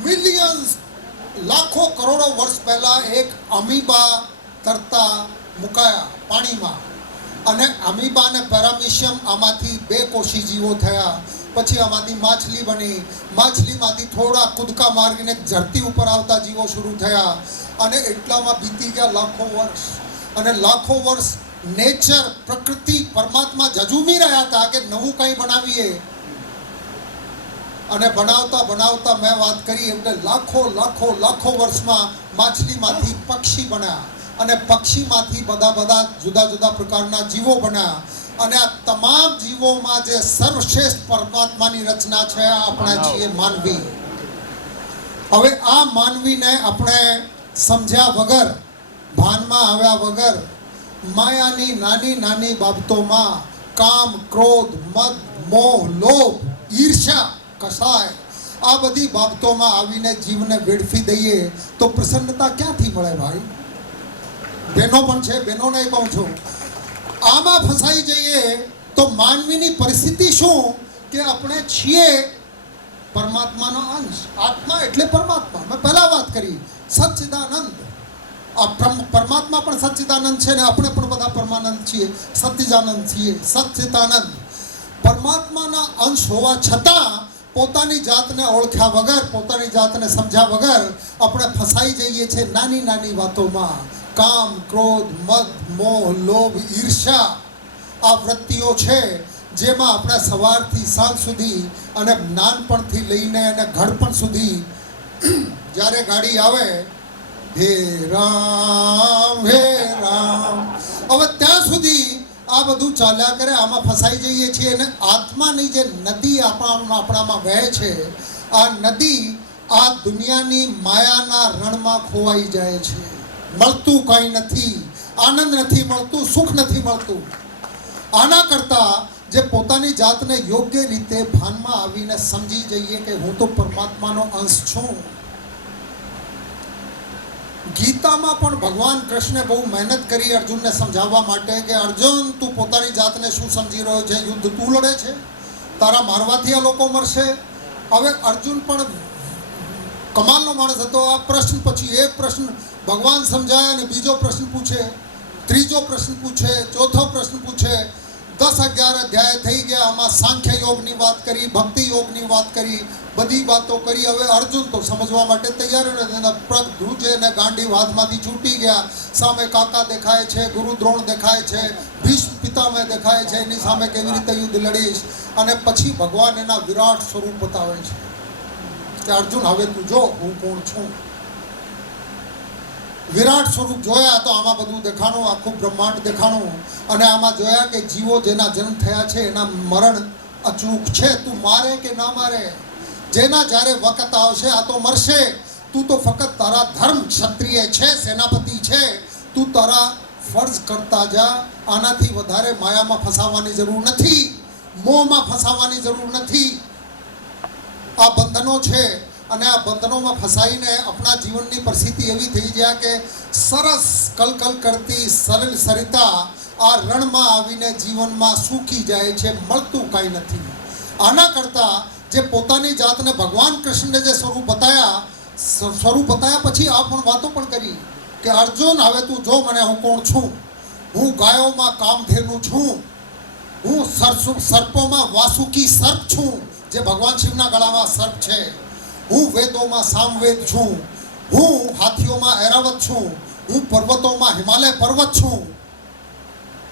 મિલિયન્સ, લાખો કરોડો વર્ષ પહેલા એક અમીબા તરતા મુકાયા પાણીમાં, અને અમીબા અને પેરામિશિયમ આમાંથી 2 કોષી જીવો થયા. પછી આમાંથી માછલી બની, માછલીમાંથી થોડા કૂદકા મારીને ધરતી ઉપર આવતા જીવો શરૂ થયા. અને એટલામાં બીતી ગયા લાખો વર્ષ. અને લાખો વર્ષ નેચર, પ્રકૃતિ, પરમાત્મા ઝઝૂમી રહ્યા હતા કે નવું કંઈ બનાવીએ. અને બનાવતા મેં વાત કરી એટલે લાખો વર્ષમાં માછલીમાંથી પક્ષી બન્યા, અને પક્ષીમાંથી બધા જુદા પ્રકારના જીવો બન્યા. અને આ તમામ જીવોમાં જે સર્વશ્રેષ્ઠ પરમાત્માની રચના છે આપણે છીએ માનવી. હવે આ માનવીને આપણે સમજ્યા વગર, ભાનમાં આવ્યા વગર, માયાની નાની નાની બાબતોમાં કામ, ક્રોધ, મદ, મોહ, લોભ, ઈર્ષ્યા, કસાય, આ બધી બાબતોમાં આવીને જીવને વેડફી દઈએ તો પ્રસન્નતા ક્યાંથી મળે ભાઈ? બહેનો પણ છે, બહેનોને કહું છું, આમાં ફસાઈ જઈએ તો માનવીની પરિસ્થિતિ શું કે આપણે છીએ પરમાત્માનો અંશ. આત્મા એટલે પરમાત્મા. મેં પહેલા વાત કરી સચ્ચિદાનંદ. આ પરમાત્મા પણ સચ્ચિદાનંદ છે ને આપણે પણ બધા પરમાનંદ છીએ, સચ્ચિદાનંદ છીએ, સચ્ચિદાનંદ. પરમાત્માના અંશ હોવા છતાં પોતાની જાતને ઓળખ્યા વગર, પોતાની જાતને સમજ્યા વગર આપણે ફસાઈ જઈએ છીએ નાની નાની વાતોમાં. કામ, ક્રોધ, મદ, મોહ, લોભ, ઈર્ષ્યા, આ વૃત્તિઓ છે જેમાં આપણે સવારથી સાંજ સુધી અને નાનપણથી લઈને અને ઘડપણ સુધી જ્યારે ગાડી આવે, હે રામ હે રામ, હવે ત્યાં સુધી આ બધું ચાલ્યા કરે. આમાં ફસાઈ જઈએ છીએ અને આત્માની જે નદી આપણામાં વહે છે, આ નદી આ દુનિયાની માયાના રણમાં ખોવાઈ જાય છે. મળતું કંઈ નથી, આનંદ નથી મળતું, સુખ નથી મળતું. આના કરતાં જે પોતાની જાતને યોગ્ય રીતે ભાનમાં આવીને સમજી જઈએ કે હું તો પરમાત્માનો અંશ છું. ગીતામાં પણ ભગવાન કૃષ્ણે બહુ મહેનત કરી અર્જુનને સમજાવવા માટે કે અર્જુન, તું પોતાની જાતને શું સમજી રહ્યો છે? યુદ્ધ તું લડે છે, તારા મારવાથી આ લોકો મરશે. હવે અર્જુન પણ કમાલનો માણસ હતો. આ પ્રશ્ન પછી એક પ્રશ્ન ભગવાન સમજાય અને બીજો પ્રશ્ન પૂછે, ત્રીજો પ્રશ્ન પૂછે, ચોથો પ્રશ્ન પૂછે. 10-11 અધ્યાય થઈ ગયા. આમાં સાંખ્ય યોગની વાત કરી, ભક્તિ યોગની વાત કરી, બધી વાતો કરી. હવે અર્જુન તો સમજવા માટે તૈયાર નથી. પગ ધ્રુજે ને ગાંડી હાથમાંથી છૂટી ગયા. સામે કાકા દેખાય છે, ગુરુ દ્રોણ દેખાય છે, ભીષ્મ પિતામહ દેખાય છે. એની સામે કેવી રીતે યુદ્ધ લડીશ? અને પછી ભગવાન એના વિરાટ સ્વરૂપ બતાવે છે કે અર્જુન, હવે તું જો હું કોણ છું. વિરાટ સ્વરૂપ જોયા તો આમાં બધું દેખાણું, આખું બ્રહ્માંડ દેખાણું. અને આમાં જોયા કે જીવો જેના જન્મ થયા છે એના મરણ અચૂક છે. તું મારે કે ના મારે, જેના જ્યારે વખત આવશે આ તો મરશે. તું તો ફક્ત તારા ધર્મ, ક્ષત્રિય છે, સેનાપતિ છે, તું તારા ફરજ કરતા જા. આનાથી વધારે માયામાં ફસાવાની જરૂર નથી, મોહમાં ફસાવાની જરૂર નથી. આ બંધનો છે અને આ બંધનોમાં ફસાઈને આપણા જીવનની પરિસ્થિતિ એવી થઈ જાય કે સરસ કલકલ કરતી સરળ સરિતા આ રણમાં આવીને જીવનમાં સૂકી જાય છે, મળતું કાંઈ નથી. આના કરતાં જે પોતાની જાતને ભગવાન કૃષ્ણને જે સ્વરૂપ બતાવ્યા પછી આ પણ વાતો પણ કરી કે અર્જુન, હવે તું જો મને હું કોણ છું. હું ગાયોમાં કામધેનુ છું, હું સર્પોમાં વાસુકી સર્પ છું, જે ભગવાન શિવના ગળામાં સર્પ છે. હું વેદોમાં સામવેદ છું, હું હાથીઓમાં ઐરાવત છું, હું પર્વતોમાં હિમાલય પર્વત છું.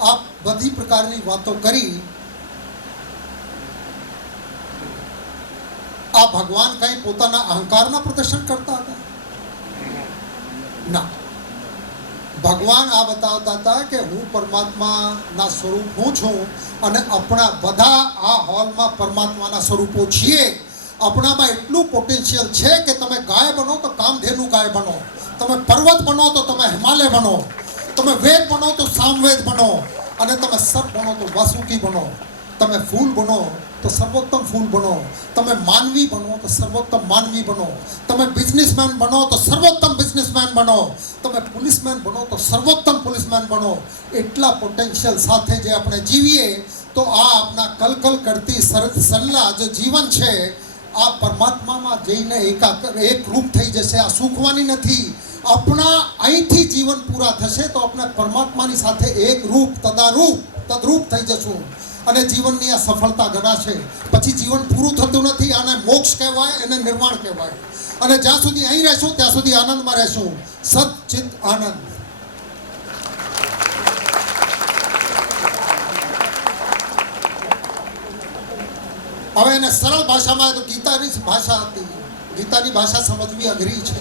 આ બધી પ્રકારની વાતો કરી. આ ભગવાન કંઈ પોતાના અહંકારના પ્રદર્શન કરતા હતા? ના, ભગવાન આ બતાવતા હતા કે હું પરમાત્માના સ્વરૂપ હું છું અને આપણા બધા આ હોલમાં પરમાત્માના સ્વરૂપો છીએ. આપણામાં એટલું પોટેન્શિયલ છે કે તમે ગાય બનો તો કામધેનુ ગાય બનો, તમે પર્વત બનો તો તમે હિમાલય બનો, તમે વેદ બનો તો સામવેદ બનો, અને તમે સર્પ બનો તો વાસુકી બનો, તમે ફૂલ બનો તો સર્વોત્તમ ફૂલ બનો, તમે માનવી બનો તો સર્વોત્તમ માનવી બનો, તમે બિઝનેસમેન બનો તો સર્વોત્તમ બિઝનેસમેન બનો, તમે પોલીસમેન બનો તો સર્વોત્તમ પોલીસમેન બનો. એટલા પોટેન્શિયલ સાથે જે આપણે જીવીએ તો આ આપણા કલકલ કરતી સલ્લા જે જીવન છે આ પરમાત્મામાં જઈને એક રૂપ થઈ જશે. આ સૂકવાની નથી. આપણા અહીંથી જીવન પૂરા થશે તો આપણે પરમાત્માની સાથે એક રૂપ, તદરૂપ થઈ જશું અને જીવનની આ સફળતા ગણાશે. પછી જીવન પૂરું થતું નથી. આને મોક્ષ કહેવાય, એને નિર્વાણ કહેવાય. અને જ્યાં સુધી અહીં રહેશું ત્યાં સુધી આનંદમાં રહેશું. સચ્ચિત આનંદ. હવે એને સરળ ભાષામાં તો ગીતાની ભાષા હતી. ગીતાની ભાષા સમજવી અઘરી છે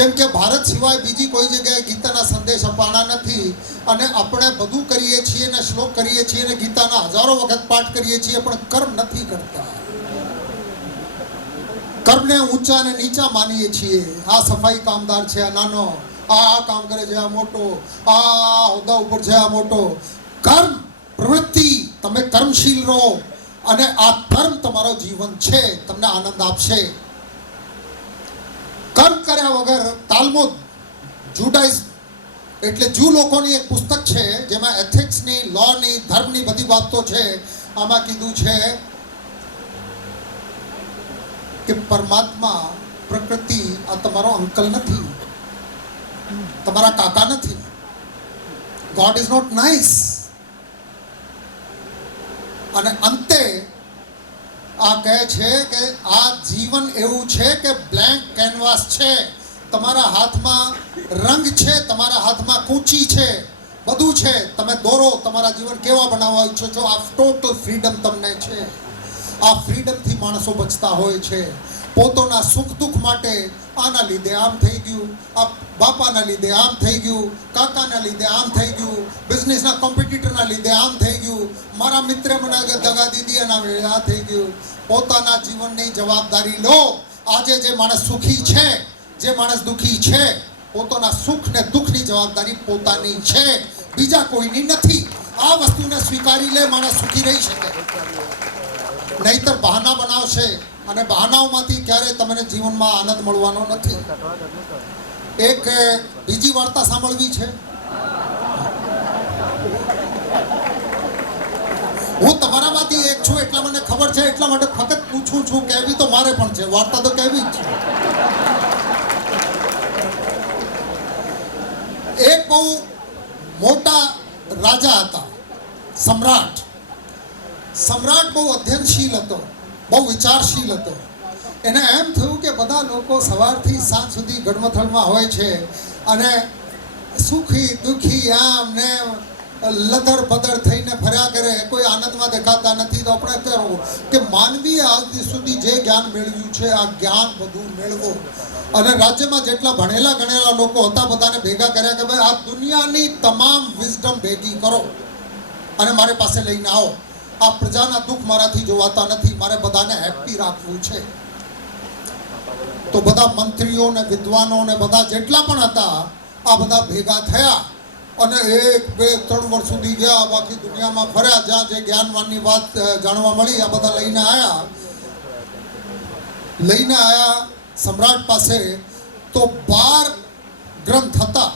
કેમ કે ભારત સિવાય બીજી કોઈ જગ્યાએ ગીતાના સંદેશ અપાણા નથી અને આપણે બધું કરીએ છીએ ને શ્લોક કરીએ છીએ ને ગીતાના હજારો વખત પાઠ કરીએ છીએ પણ કર્મ નથી કરતા. કર્મને ઊંચા અને નીચા માનીએ છીએ. આ સફાઈ કામદાર છે, આ નાનો, આ કામ કરે છે, આ મોટો, આ હોદ્દા ઉપર છે, આ મોટો. કર્મ પ્રવૃત્તિ, તમે કર્મશીલ રહો અને આ કર્મ તમારો જીવન છે, તમને આનંદ આપશે. કર્મ કર્યા વગર તાલમુદ, જુડાઇઝમ એટલે જૂ લોકોની એક પુસ્તક છે જેમાં એથિક્સની, લોની, ધર્મની બધી વાતો છે. આમાં કીધું છે કે પરમાત્મા, પ્રકૃતિ આ તમારો અંકલ નથી, તમારા કાકા નથી. God is not nice. અને અંતે આ કહે છે કે આ જીવન એવું છે કે બ્લેન્ક કેનવાસ છે. તમારા હાથમાં રંગ છે, તમારા હાથમાં કૂંચી છે, બધું છે. તમે દોરો, તમારા જીવન કેવા બનાવવા ઈચ્છો છો. આ ટોટલ ફ્રીડમ તમને છે. આ ફ્રીડમથી માણસો બચતા હોય છે. પોતાના સુખ દુઃખ માટે આના લીધે આમ થઈ ગયું, આ બાપાના લીધે આમ થઈ ગયું, કાકાના લીધે આમ થઈ ગયું, બિઝનેસના કોમ્પિટિટરના લીધે આમ થઈ ગયું, મારા મિત્ર મને દગા દીધી એના વેળે આ થઈ ગયું. પોતાના જીવનની જવાબદારી લો. આજે જે માણસ સુખી છે, જે માણસ દુઃખી છે, પોતાના સુખ ને દુઃખની જવાબદારી પોતાની છે, બીજા કોઈની નથી. આ વસ્તુને સ્વીકારી લે, માણસ સુખી રહી શકે. નહીતર બહાના બનાવશે અને બહાનાઓમાંથી ક્યારેય તમને જીવનમાં આનંદ મળવાનો નથી. એક બીજી વાર્તા સાંભળવી છે. હું તમારામાંથી એક છું એટલા મને ખબર છે, એટલા માટે ફક્ત પૂછું છું. કહેવી તો મારે પણ છે, વાર્તા તો કહેવી જ છે. એક બહુ મોટા રાજા હતા, સમ્રાટ. સમ્રાટ બહુ અધ્યયનશીલ હતો, બહુ વિચારશીલ હતો. એને એમ થયું કે બધા લોકો સવારથી સાંજ સુધી ગડમથલમાં હોય છે અને સુખી દુઃખી આમ ને લધર પધર થઈને ફર્યા કરે, કોઈ આનંદમાં દેખાતા નથી. તો આપણે કહો કે માનવીએ આજ સુધી જે જ્ઞાન મેળવ્યું છે આ જ્ઞાન બધું મેળવો. અને રાજ્યમાં જેટલા ભણેલા ગણેલા લોકો હતા બધાને ભેગા કર્યા કે ભાઈ આ દુનિયાની તમામ વિઝડમ ભેગી કરો અને મારી પાસે લઈને આવો. આ પ્રજાના દુઃખ મારાથી જોવાતા નથી, મારે બધાને હેપી રાખવું છે. તો બધા મંત્રીઓ ને વિદ્વાનો ને બધા જેટલા પણ હતા આ બધા ભેગા થયા અને 1, 2, 3 વર્ષ સુધી ગયા, બાકી દુનિયામાં ફર્યા. જ્યાં જે જ્ઞાનવાનની વાત જાણવા મળી આ બધા લઈને આવ્યા સમ્રાટ પાસે. તો 12 ગ્રંથ હતા.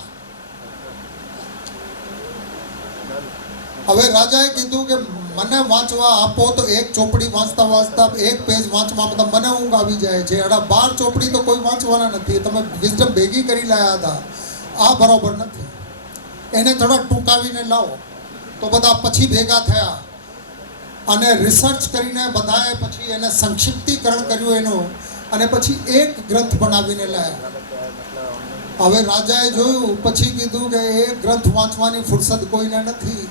હવે રાજાએ કીધું કે મને વાંચવા આપો. તો એક ચોપડી વાંચતા વાંચતા એક પેજ વાંચવામાં મને ઊંઘ આવી જાય છે. 12 ચોપડી તો કોઈ વાંચવાના નથી. તમે વિઝડમ ભેગી કરી લાયા હતા, આ બરોબર નથી. એને થોડા ટૂંકાવીને લાવો. તો બધા પછી ભેગા થયા અને રિસર્ચ કરીને બધાએ પછી એને સંક્ષિપ્તીકરણ કર્યું એનું અને પછી એક ગ્રંથ બનાવીને લાયા. હવે રાજાએ જોયું, પછી કીધું કે એક ગ્રંથ વાંચવાની ફુરસદ કોઈને નથી,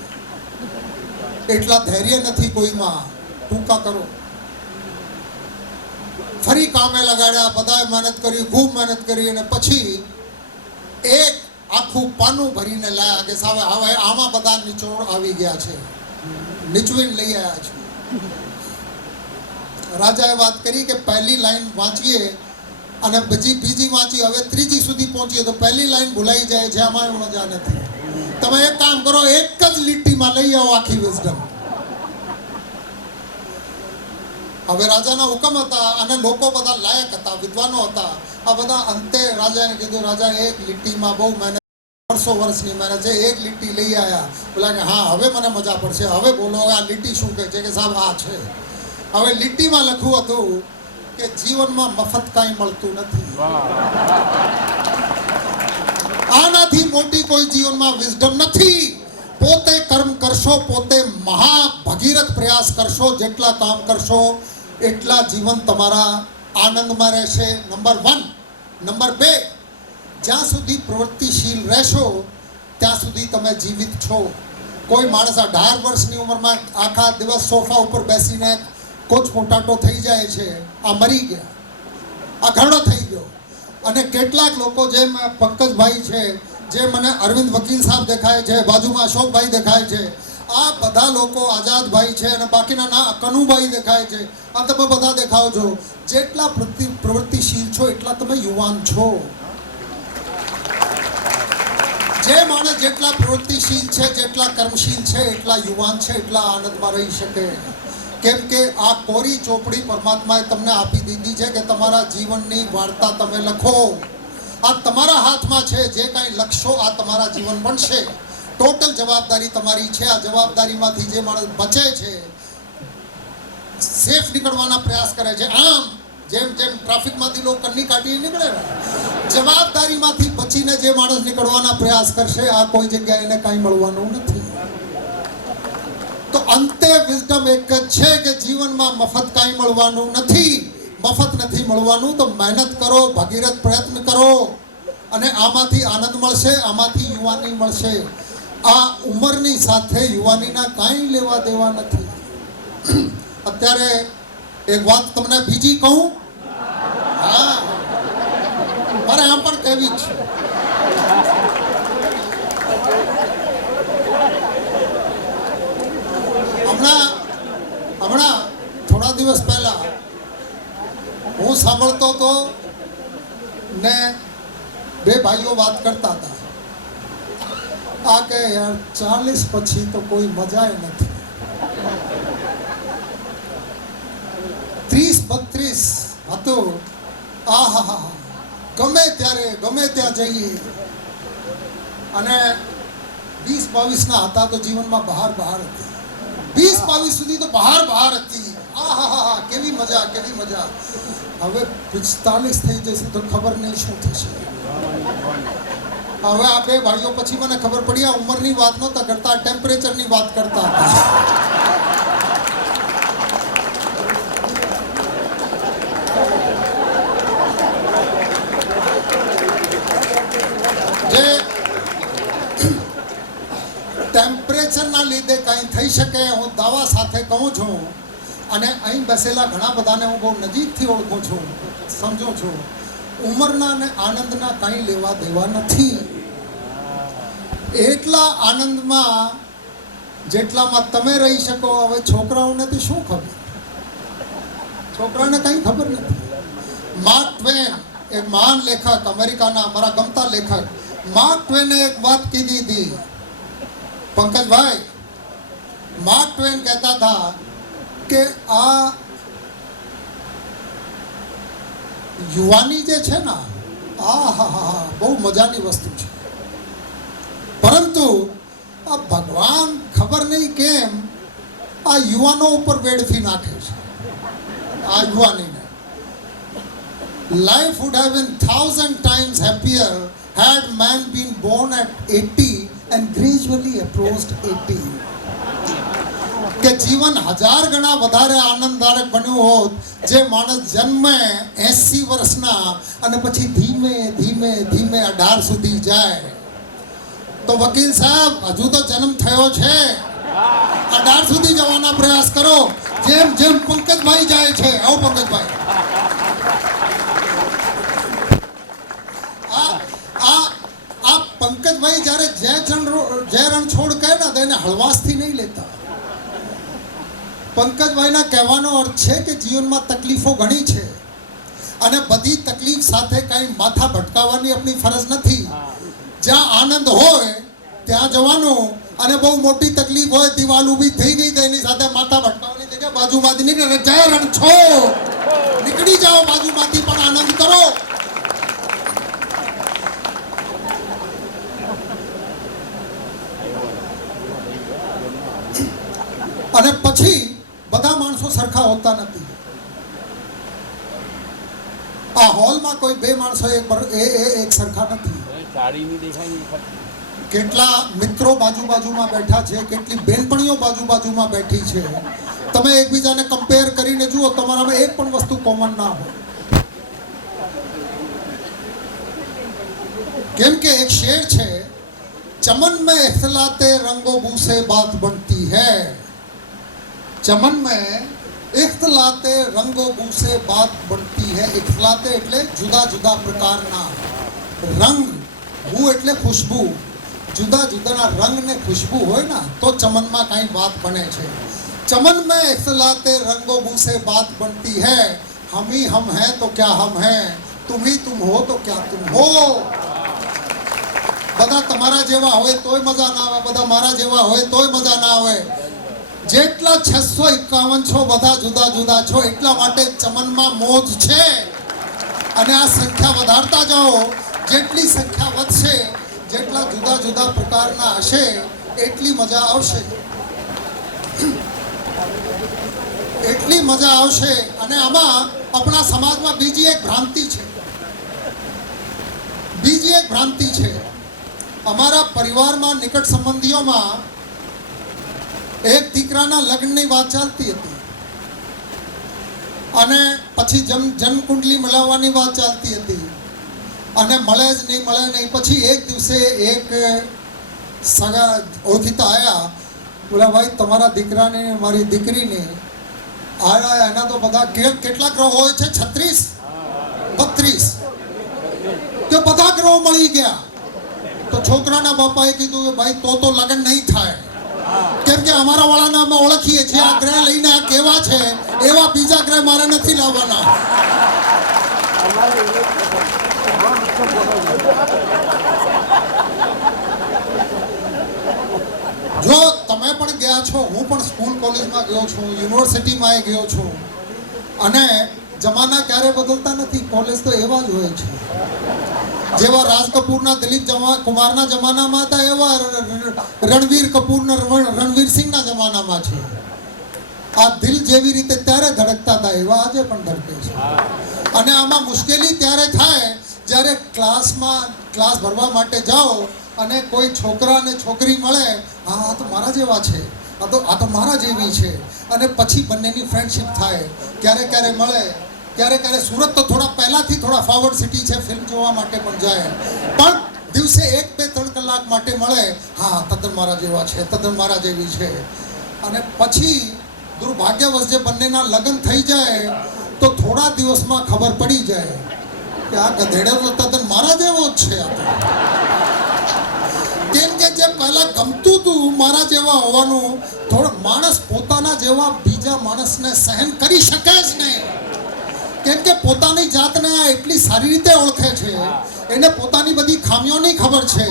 એટલા ધૈર્ય નથી કોઈમાં, ટૂંકા કરો. ફરી કામે લગાડ્યા, બધાએ મહેનત કરી, ખૂબ મહેનત કરી અને પછી એક આખું પાનું ભરીને લાયા કે સાવે હવે આમાં બધા નિચોડ આવી ગયા છે, નીચવીને લઈ આવ્યા છે. રાજાએ વાત કરી કે પહેલી લાઈન વાંચીએ અને બીજી વાંચી, હવે ત્રીજી સુધી પહોંચીએ તો પહેલી લાઈન ભૂલાઈ જાય છે, આમાં મજા નથી. તમે એક કામ કરો, એક જ લીટીમાં લઈ આવો આખી વિઝડમ. હવે રાજાના હુકમ હતા અને લોકો બધા લાયક હતા, વિદ્વાનો હતા. આ બધા અંતે રાજાને કીધું, રાજા એક લીટીમાં બહુ મહેનત, વર્ષોની મહેનત છે, એક લીટી લઈ આવ્યા. બોલા કે હા હવે મને મજા પડશે, હવે બોલો આ લીટી શું કહે છે? કે સાહેબ આ છે. હવે લીટીમાં લખ્યું હતું કે જીવનમાં મફત કાંઈ મળતું નથી. આનાથી મોટી કોઈ જીવનમાં વિઝડમ નથી. પોતે કર્મ કરશો, પોતે મહાભગીરથ પ્રયાસ કરશો, જેટલા કામ કરશો એટલા જીવન તમારા આનંદમાં રહેશે. નંબર 1. નંબર 2, જ્યાં સુધી પ્રવૃત્તિશીલ રહેશો ત્યાં સુધી તમે જીવિત છો. કોઈ માણસ 18 વર્ષની ઉંમરમાં આખા દિવસ સોફા ઉપર બેસીને કોચ પોટાટો થઈ જાય છે, આ મરી ગયા, આ ઘરડો થઈ ગયો. અને કેટલાક લોકો જેમ પંકજભાઈ છે, જે મને અરવિંદ વકીલ સાહેબ દેખાય છે, બાજુમાં અશોકભાઈ દેખાય છે, આ બધા લોકો આઝાદભાઈ છે અને બાકીના ના કનુભાઈ દેખાય છે, આ તમે બધા દેખાવ છો. જેટલા પ્રવૃત્તિશીલ છો એટલા તમે યુવાન છો. જે માણસ જેટલા પ્રવૃત્તિશીલ છે, જેટલા કર્મશીલ છે, એટલા યુવાન છે, એટલા આનંદમાં રહી શકે. કેમ કે આ કોરી ચોપડી પરમાત્માએ તમને આપી દીધી છે કે તમારા જીવનની વાર્તા તમે લખો. આ તમારા હાથમાં છે. જે કાંઈ લખશો આ તમારા જીવન બનશે. ટોટલ જવાબદારી તમારી છે. આ જવાબદારીમાંથી જે માણસ બચે છે, સેફ નીકળવાના પ્રયાસ કરે છે, આમ જેમ જેમ ટ્રાફિકમાંથી લોકો કન્ની કાઢી નીકળે ને, જવાબદારીમાંથી બચીને જે માણસ નીકળવાના પ્રયાસ કરશે, આ કોઈ જગ્યાએ એને કાંઈ મળવાનું નથી. તો અંતે વિઝડમ એક જ છે કે જીવનમાં મફત કાંઈ મળવાનું નથી. મફત નથી મળવાનું તો મહેનત કરો, ભગીરથ પ્રયત્ન કરો અને આમાંથી આનંદ મળશે, આમાંથી યુવાની મળશે. આ ઉંમરની સાથે યુવાનીના કાંઈ લેવા દેવા નથી. અત્યારે એક વાત તમને બીજી કહું, હા મારે આમ પણ કહેવી જ છે. હમણાં થોડા દિવસ પહેલા હું સાંભળતો હતો ને બે ભાઈઓ વાત કરતા હતા આ કે યાર 40 પછી તો કોઈ મજા નથી. 30-32 હતું, આહા ગમે ત્યારે ગમે ત્યાં જઈએ. અને 20-22 ના હતા તો જીવનમાં બહાર હતી. 20-22 સુધી તો બહાર હતી. આહા કેવી મજા, કેવી મજા. હવે 45 થઈ જશે તો ખબર નહીં શું થશે. હવે આ બે ભાઈઓ પછી મને ખબર પડી આ ઉંમરની વાત નહોતા કરતા, ટેમ્પરેચરની વાત કરતા હતા. જે ટેમ્પરેચરના લીધે કાંઈ થઈ શકે હું દાવા સાથે કહું છું. અને અહીં બેસેલા ઘણા બધાને હું બહુ નજીકથી ઓળખું છું, સમજું છું. ઉંમરના અને આનંદના કાંઈ લેવા દેવા નથી. એટલા આનંદમાં જેટલામાં તમે રહી શકો. હવે છોકરાઓને તો શું ખબર, છોકરાને કંઈ ખબર નથી. માર્ક ટ્વેન એક મહાન લેખક, અમેરિકાના મારા ગમતા લેખક માર્ક ટ્વેને એક વાત કીધી હતી. પંકજભાઈ, માર્ક ટ્વેન કહેતા હતા કે આ યુવાની જે છે ને, આહા બહુ મજાની વસ્તુ છે, પરંતુ આ ભગવાન ખબર નહીં કેમ આ યુવાનો ઉપર વેડફી નાખે છે. આ યુવાનીને life would have been 1,000 times happier had man been born at 80 and gradually approached 80. કે જીવન 1000 ગણા વધારે આનંદદાયક બન્યું હોત જે માણસ જન્મે 80 વર્ષના અને પછી ધીમે ધીમે ધીમે 18 સુધી જાય. તો વકીલ સાહેબ, હજુ તો જન્મ થયો છે, 18 સુધી જવાના પ્રયાસ કરો, જેમ જેમ પંકજભાઈ જાય છે. આવો પંકજભાઈ. આ પંકજભાઈ જ્યારે જે રણછોડ કહે ને તો એને હળવાશથી નહીં લેતા. પંકજભાઈના કહેવાનો અર્થ છે કે જીવનમાં તકલીફો ઘણી છે અને બધી તકલીફ સાથે કાંઈ માથા ભટકાવવાની આપણી ફરજ નથી. જ્યાં આનંદ હોય ત્યાં જવાનું અને બહુ મોટી તકલીફ હોય, દિવાલ ઊભી થઈ ગઈ તો એની સાથે માથા ભટકાવવાની જગ્યાએ બાજુમાંથી નીકળે. જય રણછોડ, નીકળી જાઓ બાજુમાંથી, પણ આનંદ કરો. અને પછી બધા માણસો સરખા હોતા નથી. આ હોલમાં કોઈ બે માણસો એક સરખા નથી. કેટલા મિત્રો બાજુમાં બેઠા છે, કેટલી બેનપણીઓ બાજુમાં બેઠી છે. તમે એકબીજાને કમ્પેર કરીને જુઓ, તમારામાં એક પણ વસ્તુ કોમન ના હોય. કેમ કે એક શેર છે, ચમન में इखलाते रंगो बू से बात बनती है. चमन में इख्तलाते रंगो बू से बात बढ़ती है. इख्तलाते એટલે જુદા જુદા પ્રકારના રંગ, બુ એટલે ખુશ્બુ, જુદા જુદાના રંગ ને ખુશ્બુ હોય ને તો ચમનમાં કાંઈ વાત બને છે. चमन में इख्तलाते रंगो बू से बात बनती है. हम ही हम हैं तो क्या हम हैं, तुम ही तुम हो तो क्या तुम हो. બધા તમારા જેવા હોય તોય મજા ના આવે, બધા મારા જેવા હોય તોય મજા ના આવે. જેટલા 651 છો બધા જુદા જુદા છો, એટલા માટે ચમનમાં મોજ છે. અને આ સંખ્યા વધારતા જાઓ, જેટલી સંખ્યા વધશે, જેટલા જુદા જુદા પ્રકારના હશે, એટલી મજા આવશે, એટલી મજા આવશે. અને આમાં આપણા સમાજમાં બીજી એક ભ્રાંતિ છે, બીજી એક ભ્રાંતિ છે. અમારા પરિવારમાં નિકટ સંબંધીઓમાં એક દીકરાના લગ્નની વાત ચાલતી હતી અને પછી જન્મકુંડલી મળવાની વાત ચાલતી હતી અને મળે જ નહીં, મળે નહીં. પછી એક દિવસે એક સગા ઓળખીતા આવ્યા, બોલા ભાઈ તમારા દીકરાને મારી દીકરીને આયા, એના તો બધા કેટલા ગ્રહો હોય છે? 36 32 કે બધા ગ્રહો મળી ગયા. તો છોકરાના બાપાએ કીધું કે ભાઈ તો લગ્ન નહીં થાય, કેમ કે અમારા વાળાને અમે ઓળખીએ છીએ, આ ગ્રહ લઈને આ કેવા છે એવા બીજા ગ્રહ મારે નથી લાવવાના. જો તમે પણ ગયા છો, હું પણ સ્કૂલ કોલેજમાં ગયો છું, યુનિવર્સિટીમાં ગયો છું, અને જમાના ક્યારે બદલતા નથી. કોલેજ તો એવા જ હોય છે, જેવા રાજ કપૂરના દિલીપ કુમારના જમાનામાં હતા એવા રણવીર કપૂરના રણવીરસિંહના જમાનામાં છે. આ દિલ જેવી રીતે ત્યારે ધડકતા હતા એવા આજે પણ ધડકે છે. અને આમાં મુશ્કેલી ત્યારે થાય જ્યારે ક્લાસ ભરવા માટે જાઓ અને કોઈ છોકરા અને છોકરી મળે, હા આ તો મારા જેવા છે, આ તો મારા જેવી છે, અને પછી બંનેની ફ્રેન્ડશિપ થાય. ક્યારે ક્યારે મળે, ક્યારે ક્યારે સુરત તો થોડા પહેલાંથી થોડા ફોરવર્ડ સિટી છે, ફિલ્મ જોવા માટે પણ જાય, પણ દિવસે 1-2-3 કલાક માટે મળે, હા તદ્દન મારા જેવા છે, તદ્દન મારા જેવી છે. અને પછી દુર્ભાગ્યવશ જે બંનેના લગ્ન થઈ જાય તો થોડા દિવસમાં ખબર પડી જાય કે આ ગધેડો તો તદ્દન મારા જેવો જ છે. કેમ કે જે પહેલા ગમતું હતું મારા જેવા હોવાનું, થોડો માણસ પોતાના જેવા બીજા માણસને સહન કરી શકે જ નહીં. કેમ કે પોતાની જાતને આ એટલી સારી રીતે ઓળખે છે, એને પોતાની બધી ખામીઓની ખબર છે,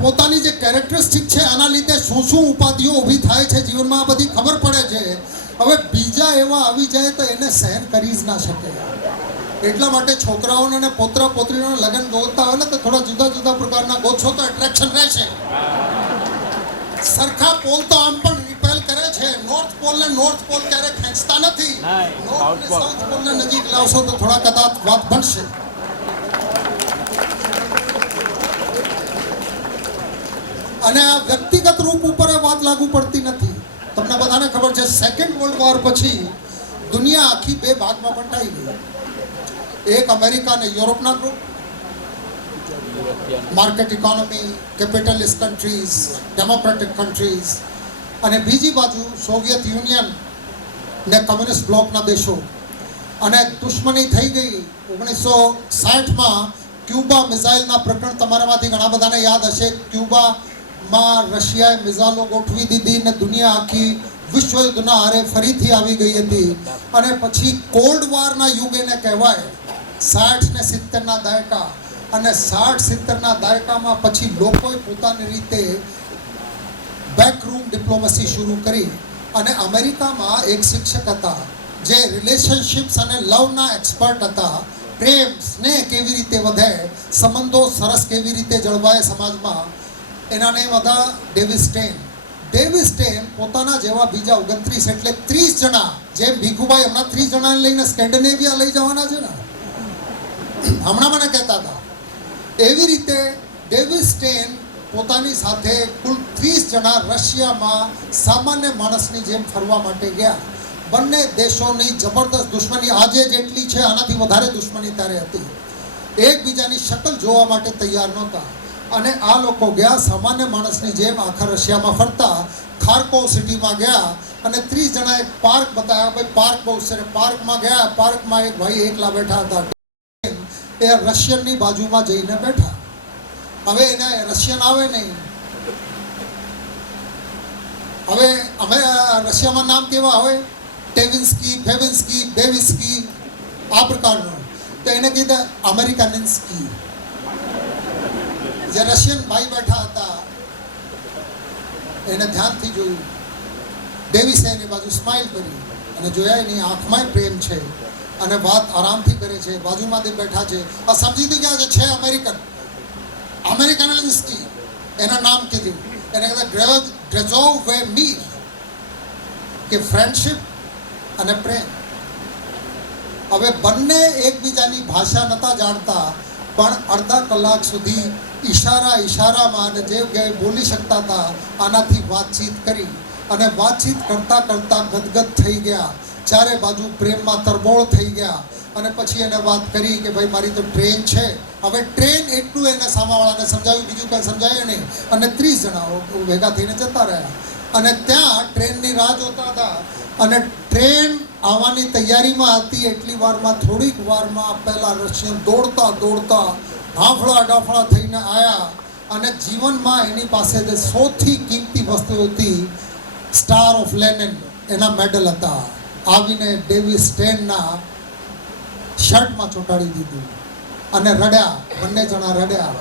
પોતાની જે કેરેક્ટરિસ્ટિક છે આના લીધે શું શું ઉપાધિઓ ઊભી થાય છે જીવનમાં આ બધી ખબર પડે છે. હવે બીજા એવા આવી જાય તો એને સહન કરી જ ના શકે. એટલા માટે છોકરાઓને અને પોતરા પોત્રીઓના લગ્ન ગોતતા હોય ને તો થોડા જુદા જુદા પ્રકારના ગોતશો તો એટ્રેક્શન રહેશે. સરખા પોલ તો આમ પણ રિપેલ કરે છે, નોર્થ પોલ ને નોર્થ પોલ ક્યારે ખેંચતા નથી. નોર્થ ને સાઉથ પોલ ને નજીક લાવશો તો થોડા કદાચ વાત બનશે. અને આ વ્યક્તિગત રૂપ ઉપર વાત લાગુ પડતી નથી. તમને બધાને ખબર છે, સેકન્ડ વર્લ્ડ વોર પછી દુનિયા આખી 2 ભાગમાં બંધાઈ ગઈ. એક અમેરિકા અને યુરોપના group, market economy, capitalist countries, democratic countries, અને બીજી બાજુ સોવિયત યુનિયન ને કમ્યુનિસ્ટ બ્લોકના દેશો. અને દુશ્મની થઈ ગઈ 1960માં ક્યુબા મિસાઇલના પ્રકરણ તમારામાંથી ઘણા બધાને યાદ હશે. ક્યુબામાં રશિયાએ મિસાઇલો ગોઠવી દીધી ને દુનિયા આખી વિશ્વ યુદ્ધના હારે ફરીથી આવી ગઈ હતી. અને પછી કોલ્ડ વોરના યુગ એને કહેવાય. 60 ને 70ના દાયકા, અને 60-70ના દાયકામાં પછી લોકોએ પોતાની રીતે બેકરૂમ ડિપ્લોમસી શરૂ કરી. અને અમેરિકામાં એક શિક્ષક હતા જે રિલેશનશિપ્સ અને લવના એક્સપર્ટ હતા. પ્રેમ સ્નેહ કેવી રીતે વધે, સંબંધો સરસ કેવી રીતે જળવાય સમાજમાં, એના નામ હતા ડેવિડ સ્ટેન. ડેવિડ સ્ટેન પોતાના જેવા બીજા 29 એટલે 30 જણા, જેમ ભીખુભાઈ હમણાં 30 જણાને લઈને સ્કેન્ડિનેવિયા લઈ જવાના છે ને, હમણાં મને કહેતા હતા, એવી રીતે ડેવિડ સ્ટેન પોતાની સાથે કુલ 30 જણા રશિયામાં સામાન્ય માણસની જેમ ફરવા માટે ગયા. બંને દેશોની જબરદસ્ત દુશ્મની આજે જેટલી છે આનાથી વધારે દુશ્મની ત્યારે હતી. એકબીજાની શકલ જોવા માટે તૈયાર નહોતા. અને આ લોકો ગયા સામાન્ય માણસની જેમ આખા રશિયામાં ફરતા. ખાર્કોવ સિટીમાં ગયા અને 30 જણા એક પાર્ક બતાવ્યા. ભાઈ પાર્ક બહુ સરસ. પાર્કમાં ગયા. પાર્કમાં એક ભાઈ એકલા બેઠા હતા. એ રશિયનની બાજુમાં જઈને બેઠા. હવે એને રશિયન આવે નહીં. હવે અમે રશિયામાં નામ કેવા હોય, ટેવિન્સ્કી, ફેવિન્સ્કી, બેવિસ્કી, આ પ્રકારનું. તો એને કીધું અમેરિકનિન્સ્કી. જે રશિયન ભાઈ બેઠા હતા એને ધ્યાનથી જોયું. ડેવિસે એની બાજુ સ્માઇલ કરી અને જોયા એની આંખમાં પ્રેમ છે અને વાત આરામથી કરે છે. બાજુમાં તે બેઠા છે. આ સમજી તો ગયા છે અમેરિકન. અમેરિકનિન્સ્કી એના નામ કીધું. એને કીધું ગ્રેઝોવ વે મીર, કે ફ્રેન્ડશિપ અને પ્રેમ. હવે બંને એકબીજાની ભાષા નહોતા જાણતા, પણ અડધા કલાક સુધી ઈશારામાં અને જે બોલી શકતા હતા આનાથી વાતચીત કરી અને વાતચીત કરતાં કરતાં ગદગદ થઈ ગયા. ચારે બાજુ પ્રેમમાં તરબોળ થઈ ગયા. અને પછી એને વાત કરી કે ભાઈ મારી તો ટ્રેન છે. હવે ટ્રેન એટલું એને સામાવાળાને સમજાવ્યું, બીજું કંઈ સમજાયું નહીં. અને 30 જણા ભેગા થઈને જતા રહ્યા. અને ત્યાં ટ્રેનની રાહ જોતા હતા અને ટ્રેન આવવાની તૈયારીમાં હતી. એટલી વારમાં, થોડીક વારમાં પહેલાં રશિયન દોડતા દોડતા હાંફળા ડાફળા થઈને આવ્યા. અને જીવનમાં એની પાસે જે સૌથી કિંમતી વસ્તુ હતી, સ્ટાર ઓફ લેનિન, એના મેડલ હતા. આવીને ડેવિસ સ્ટેનના શર્ટમાં ચોંટાડી દીધું અને રડ્યા. બંને જણા રડ્યા.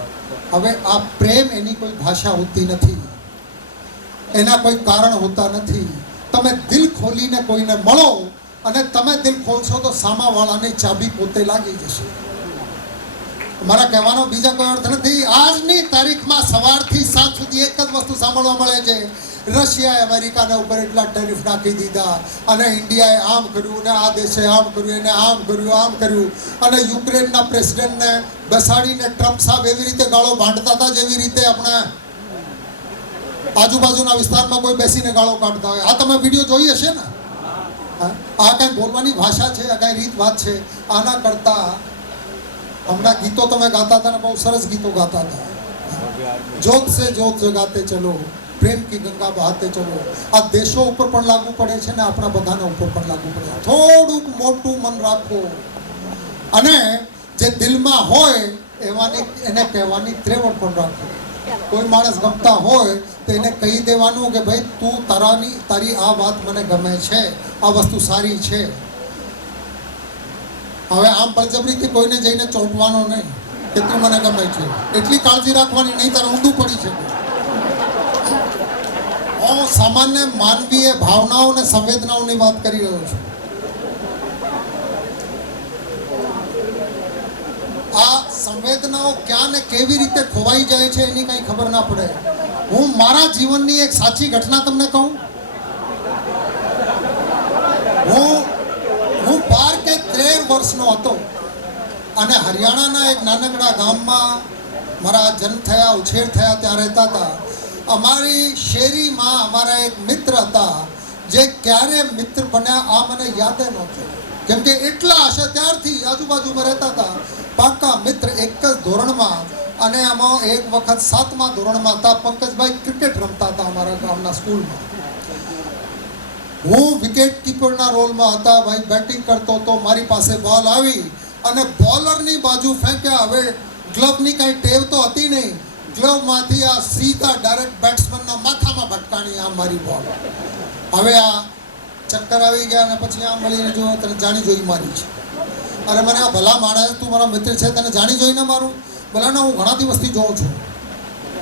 હવે આ પ્રેમ એની કોઈ ભાષા હોતી નથી, એના કોઈ કારણ હોતા નથી. તમે દિલ ખોલીને કોઈને મળો અને તમે દિલ ખોલશો તો સામાવાળાની ચાબી પોતે લાગી જશે. મારા કહેવાનો બીજા કોઈ અર્થ નથી. આજની તારીખમાં સવારથી સાંજ સુધી એક જ વસ્તુ સાંભળવા મળે છે, રશિયાએ અમેરિકાના ઉપર એટલા ટેરિફ નાખી દીધા અને ઇન્ડિયાએ આમ કર્યું ને આ દેશે આમ કર્યું, એને આમ કર્યું. અને યુક્રેનના પ્રેસિડેન્ટને બેસાડીને ટ્રમ્પ સાહેબ એવી રીતે ગાળો ભાંડતા હતા જેવી રીતે આપણે આજુબાજુના વિસ્તારમાં કોઈ બેસીને ગાળો કાઢતા હોય. આ તમે વિડીયો જોઈ હશે ને. આ કાંઈ બોલવાની ભાષા છે, આ કાંઈ રીત વાત છે. આના કરતાં હમણાં ગીતો તમે ગાતા હતા ને, બહુ સરસ ગીતો ગાતા હતા. જોત સે જોત જગાતે ચલો, પ્રેમ કી ગંગા બહાતે ચલો. આ દેશો ઉપર પણ લાગુ પડે છે ને આપણા બધાના ઉપર પણ લાગુ પડે. થોડુંક મોટું મન રાખો અને જે દિલમાં હોય એને કહેવાની ત્રેવડ પણ રાખો. કોઈ માણસ ગમતા હોય તો એને કહી દેવાનું કે ભાઈ તું તારી આ વાત મને ગમે છે, આ વસ્તુ સારી છે. હવે આમ બળજબરીથી કોઈને જઈને ચોંટવાનો નહીં કે તું મને ગમે છે. એટલી કાળજી રાખવાની, નહીં તારે ઊંધું પડી શકે. હું સામાન્ય માનવીય ભાવનાઓ અને સંવેદનાઓની વાત કરી રહ્યો છું. આ સંવેદનાઓ ક્યાં ને કેવી રીતે ખોવાઈ જાય છે એની કંઈ ખબર ના પડે. હું મારા જીવનની એક સાચી ઘટના તમને કહું. હું 12 કે 13 વર્ષનો હતો અને હરિયાણાના એક નાનકડા ગામમાં મારા જન્મ થયા, ઉછેર થયા ત્યાં રહેતા હતા. અમારી શેરીમાં અમારા એક મિત્ર હતા જે ક્યારે મિત્ર બન્યા આ મને યાદ નહોતું, કેમ કે એટલા હશે ત્યારથી આજુબાજુમાં રહેતા હતા. પાક્કા મિત્ર, એક જ ધોરણમાં. અને આમાં એક વખત 7મા ધોરણમાં હતા. પંકજભાઈ ક્રિકેટ રમતા હતા અમારા ગામના સ્કૂલમાં. હું વિકેટ કીપરના રોલમાં હતા. ભાઈ બેટિંગ કરતો તો મારી પાસે બોલ આવી અને બોલરની બાજુ ફેંક્યા. હવે ગ્લવની કાંઈ ટેવ તો હતી નહીં. ગ્લવમાંથી આ સીધા ડાયરેક્ટ બેટ્સમેનના માથામાં ભટકાણી આ મારી બોલ. હવે આ ચક્કર આવી ગયા અને પછી આમ મળીને જો તને જાણી જોઈ મારી છે. અરે મને આ ભલા માણસ, તું મારા મિત્ર છે, તને જાણી જોઈને મારું? ભલાના હું ઘણા દિવસથી જોઉં છું,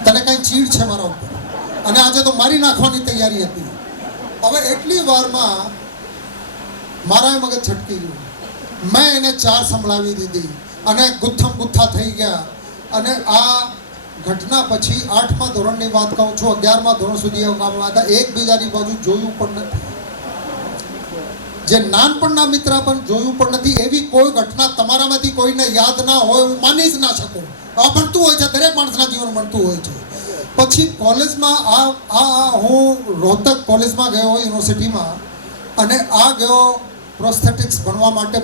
તને કાંઈ ચીડ છે મારા ઉપર અને આજે તો મારી નાખવાની તૈયારી હતી. હવે એટલી વારમાં મારા મગજ છટકી ગયું. મેં એને 4 સંભળાવી દીધી અને ગુથ્થમ ગુથ્થા થઈ ગયા. અને આ ઘટના પછી 8મા ધોરણની વાત કહું છું, 11મા ધોરણ સુધી એ ગામમાં હતા. એકબીજાની બાજુ જોયું પણ નથી. જે નાનપણના મિત્ર પણ જોયું પણ નથી. એવી કોઈ ઘટના તમારામાંથી કોઈને યાદ ના હોય, હું માની જ ના શકું. આ બનતું હોય છે, દરેક માણસના જીવન બનતું હોય છે. પછી કોલેજમાં હું રોહતક કોલેજમાં ગયો યુનિવર્સિટીમાં અને ગયો પ્રોસ્થેટિક્સ ભણવા માટે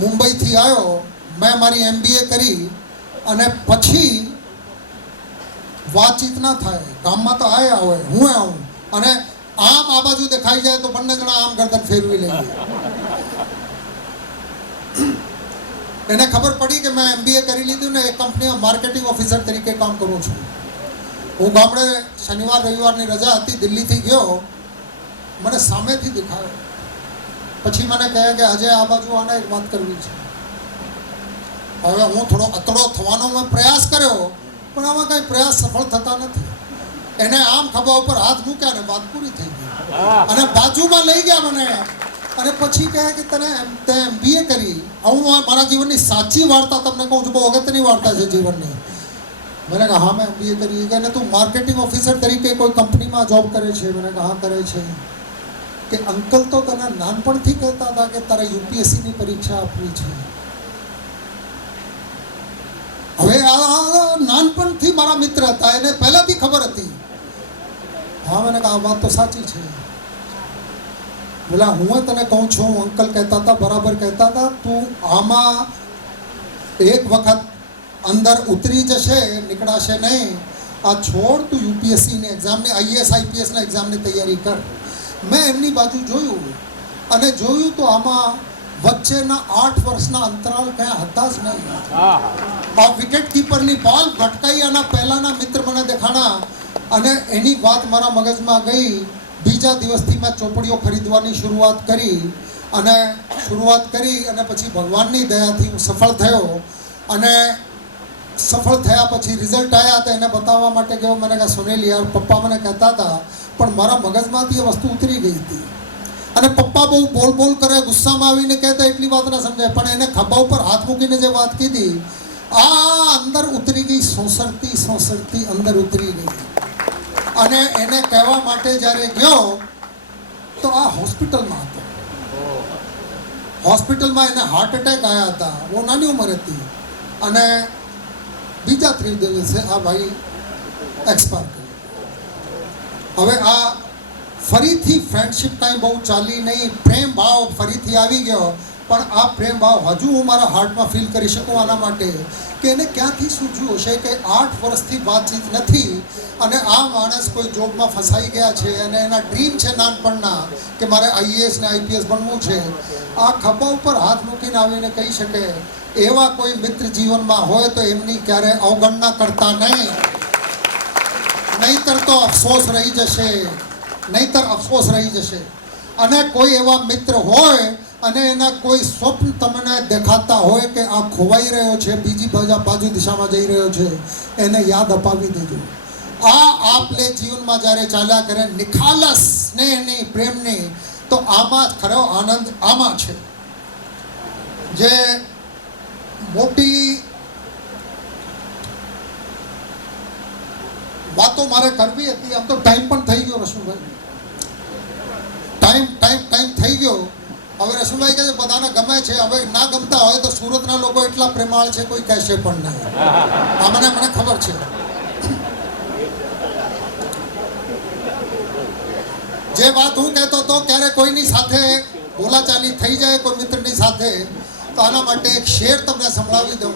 મુંબઈથી આવ્યો. મેં મારી MBA કરી અને પછી વાતચીત ના થાય. ગામમાં તો આયા હોય, હું આવું અને આમ આ બાજુ દેખાઈ જાય તો બંને જણા આમ ગરદન ફેરવી લઈએ. એને ખબર પડી કે મેં MBA કરી લીધું ને એક કંપનીમાં માર્કેટિંગ ઓફિસર તરીકે કામ કરું છું. હું ગામડે શનિવાર રવિવારની રજા હતી, દિલ્હીથી ગયો, મને સામેથી દેખાયો. પછી મને કહે કે આજે આ બાજુ આને એક વાત કરવી છે. હવે હું થોડો અતડો થવાનો મેં પ્રયાસ કર્યો, પણ આમાં કાંઈ પ્રયાસ સફળ થતા નથી. એને આમ ખભા ઉપર હાથ મૂક્યા ને વાત પૂરી થઈ ગઈ. અને બાજુમાં લઈ ગયા મને, અને પછી કહે કે તે MBA કરી. હું મારા જીવનની સાચી વાર્તા તમને કહું છું, બહુ અગત્યની વાર્તા છે જીવનની. मैंने कहा हाँ मैं MBA करी. कहने तू मार्केटिंग ऑफिसर तरीके कोई कंपनी में जॉब करे छे? मैंने कहा हाँ करे छे. કે અંકલ તો તને નાનપણથી કહેતા હતા કે તારે UPSC ની પરીક્ષા આપવી છે. હવે આ નાનપણથી મારા મિત્ર હતા, એને પહેલાથી ખબર હતી. હા मैंने कहा વાત તો સાચી છે. બોલા હું તને કહું છું, અંકલ કહેતા હતા બરાબર કહેતા હતા, તું આમાં એક વખત અંદર ઉતરી જશે, નીકળાશે નહીં. આ છોડ, તું UPSC ની એક્ઝામની, IAS IPS ના એક્ઝામની તૈયારી કર. મેં એમની બાજુ જોયું અને જોયું તો આમાં વચ્ચેના 8 વર્ષના અંતરાલ ક્યાં હતા જ નહીં. આ વિકેટ કીપરની બોલ ભટકાઈ, આના પહેલાના મિત્ર મને દેખાણા અને એની વાત મારા મગજમાં ગઈ. બીજા દિવસથી મેં ચોપડીઓ ખરીદવાની શરૂઆત કરી અને પછી ભગવાનની દયાથી હું સફળ થયો. અને સફળ થયા પછી રિઝલ્ટ આવ્યા તો એને બતાવવા માટે ગયો. મને કહે સુનિલ યાર, પપ્પા મને કહેતા હતા પણ મારા મગજમાંથી એ વસ્તુ ઉતરી ગઈ હતી. અને પપ્પા બહુ બોલ કરે, ગુસ્સામાં આવીને કહેતા એટલી વાત ના સમજાય, પણ એને ખભા ઉપર હાથ મૂકીને જે વાત કીધી, આ અંદર ઉતરી ગઈ, સોસરતી અંદર ઉતરી ગઈ. અને એને કહેવા માટે જ્યારે ગયો તો આ હોસ્પિટલમાં હતો. હોસ્પિટલમાં એને હાર્ટ એટેક આવ્યા હતા, બહુ નાની ઉંમર હતી. અને બીજા 3 દિવસે આ ભાઈ એક્સપાયર કર્યો. હવે આ ફરીથી ફ્રેન્ડશિપ કાંઈ બહુ ચાલી નહીં, પ્રેમ ભાવ ફરીથી આવી ગયો. પણ આ પ્રેમ ભાવ હજુ હું મારા હાર્ટમાં ફીલ કરી શકું આના માટે કે એને ક્યાંથી સૂઝ્યું હશે કે 8 વર્ષથી વાતચીત નથી અને આ માણસ કોઈ જોબમાં ફસાઈ ગયા છે અને એના ડ્રીમ છે નાનપણના કે મારે IAS ને IPS બનવું છે. આ ખભા ઉપર હાથ મૂકીને આવીને કહી શકે, એવા કોઈ મિત્ર જીવનમાં હોય તો એમની ક્યારે અવગણના કરતા નહીં, નહીતર અફસોસ રહી જશે. અને કોઈ એવા મિત્ર હોય અને એના કોઈ સ્વપ્ન તમને દેખાતા હોય કે આ ખોવાઈ રહ્યો છે, બીજી બાજુ દિશામાં જઈ રહ્યો છે, એને યાદ અપાવી દેજો. આ આપલે જીવનમાં જ્યારે ચાલ્યા કરે નિખાલસ સ્નેહની, પ્રેમની, તો આમાં જ ખરો આનંદ આમાં છે. જે મોટી વાતો મારે કરવી હતી, આમ તો ટાઈમ પણ થઈ ગયો રસુભાઈ, ટાઈમ થઈ ગયો. હવે રસુભાઈ કહે છે બધાને ગમે છે, હવે ના ગમતા હોય તો સુરતના લોકો એટલા પ્રેમાળ છે, કોઈ કહેશે પણ નહીં. આ મને ખબર છે. જે વાત હું કહેતો હતો, ક્યારે કોઈની સાથે બોલાચાલી થઈ જાય કોઈ મિત્રની સાથે, તો આના માટે એક શેર તમને સંભળાવી દઉં.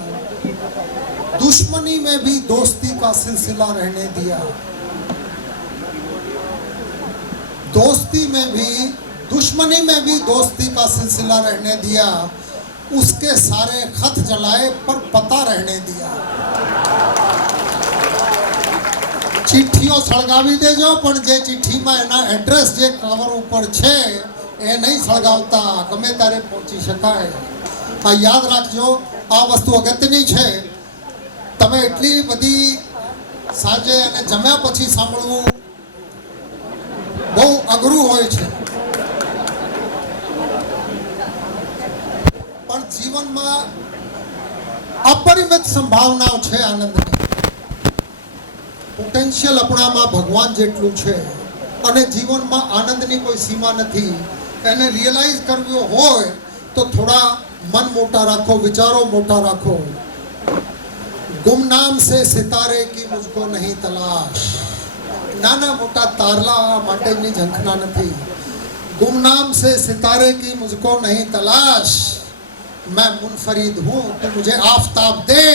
दुश्मनी में भी दोस्ती का सिलसिला रहने दिया, दोस्ती में भी दुश्मनी में भी दोस्ती का सिलसिला रहने दिया, उसके सारे खत जलाए पर पता रहने दिया. ચિઠ્ઠીઓ સળગાવી દેજો પણ જે ચિઠ્ઠીમાં એના એડ્રેસ જે કવર ઉપર છે એ નહીં સળગાવતા, ગમે ત્યારે પહોંચી શકાય. આ યાદ રાખજો, આ વસ્તુ અગત્યની છે. તમે એટલી બધી સાંજે અને જમ્યા પછી સાંભળવું બહુ અઘરું હોય છે, પણ જીવનમાં અપરિમિત સંભાવનાઓ છે આનંદની. પોટેન્શિયલ આપણામાં ભગવાન જેટલું છે અને જીવનમાં આનંદની કોઈ સીમા નથી. એને રિયલાઇઝ કરવું હોય તો થોડા મન મોટા રાખો, વિચારો મોટા રાખો. ગુમનામ સે સિતારે કી મુझको નહીં તલાશ. નાના મોટા તારલા માટેની ઝંખના નથી. ગુમનામ સે સિતારે કી મુझको નહીં તલાશ, मैं मुनफरिद हूँ तो मुझे आफताब दे.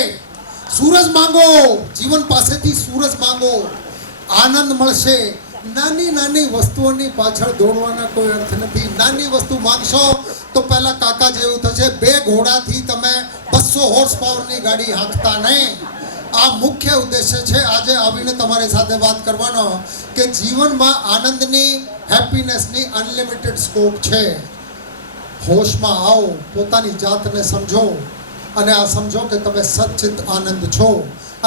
सूरज मांगो, जीवन पासेથી सूरज मांगो, आनंद મળશે. નાની નાની વસ્તુઓની પાછળ દોડવાના કોઈ અર્થ નથી. નાની વસ્તુ માંગશો તો પહેલા કાકા જેવું થશે. 2 ઘોડાથી તમે 200 હોર્સ પાવરની ગાડી હાંકતા નહીં. આ મુખ્ય ઉદ્દેશ્ય છે આજે આવીને તમારી સાથે વાત કરવાનો કે જીવનમાં આનંદની, હેપીનેસની અનલિમિટેડ સ્કોપ છે. હોશમાં આવો, પોતાની જાતને સમજો અને આ સમજો કે તમે સચ્ચિત આનંદ છો.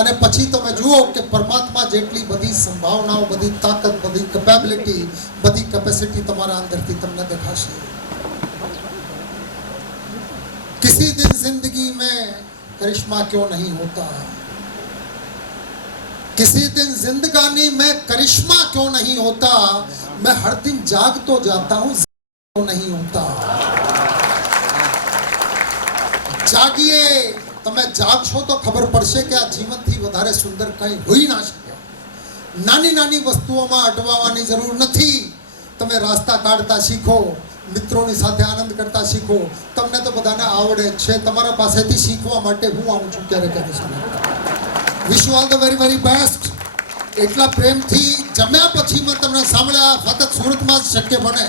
અને પછી તમે જુઓ કે પરમાત્મા જેટલી બધી સંભાવનાઓ, બધી તાકાત, બધી કેપેબિલિટી, બધી કેપેસિટી તમારા અંદરથી તમને દેખાશે. किसी दिन जिंदगी में करिश्मा क्यों नहीं होता, किसी दिन जिंदगानी में करिश्मा क्यों नहीं होता, मैं हर दिन जाग तो जाता हूं क्यों नहीं होता. જાગીએ. તમે જાગશો તો ખબર પડશે કે આ જીવનથી વધારે સુંદર કંઈ હોઈ ના શકે. નાની નાની વસ્તુઓમાં અટવાવાની જરૂર નથી. તમે રાસ્તા કાઢતા શીખો, મિત્રોની સાથે આનંદ કરતા શીખો. તમને તો બધાને આવડે જ છે. તમારા પાસેથી શીખવા માટે હું આવું છું ક્યારેક ક્યારેક. Wish you all the very very best. એટલા પ્રેમથી જમ્યા પછી મેં તમને સાંભળ્યા ફક્ત સુરતમાં જ શક્ય બને.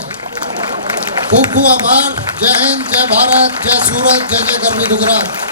ખૂબ ખૂબ આભાર. જય હિન્દ, જય ભારત, જય સુરત, જય જય ગરવી ગુજરાત.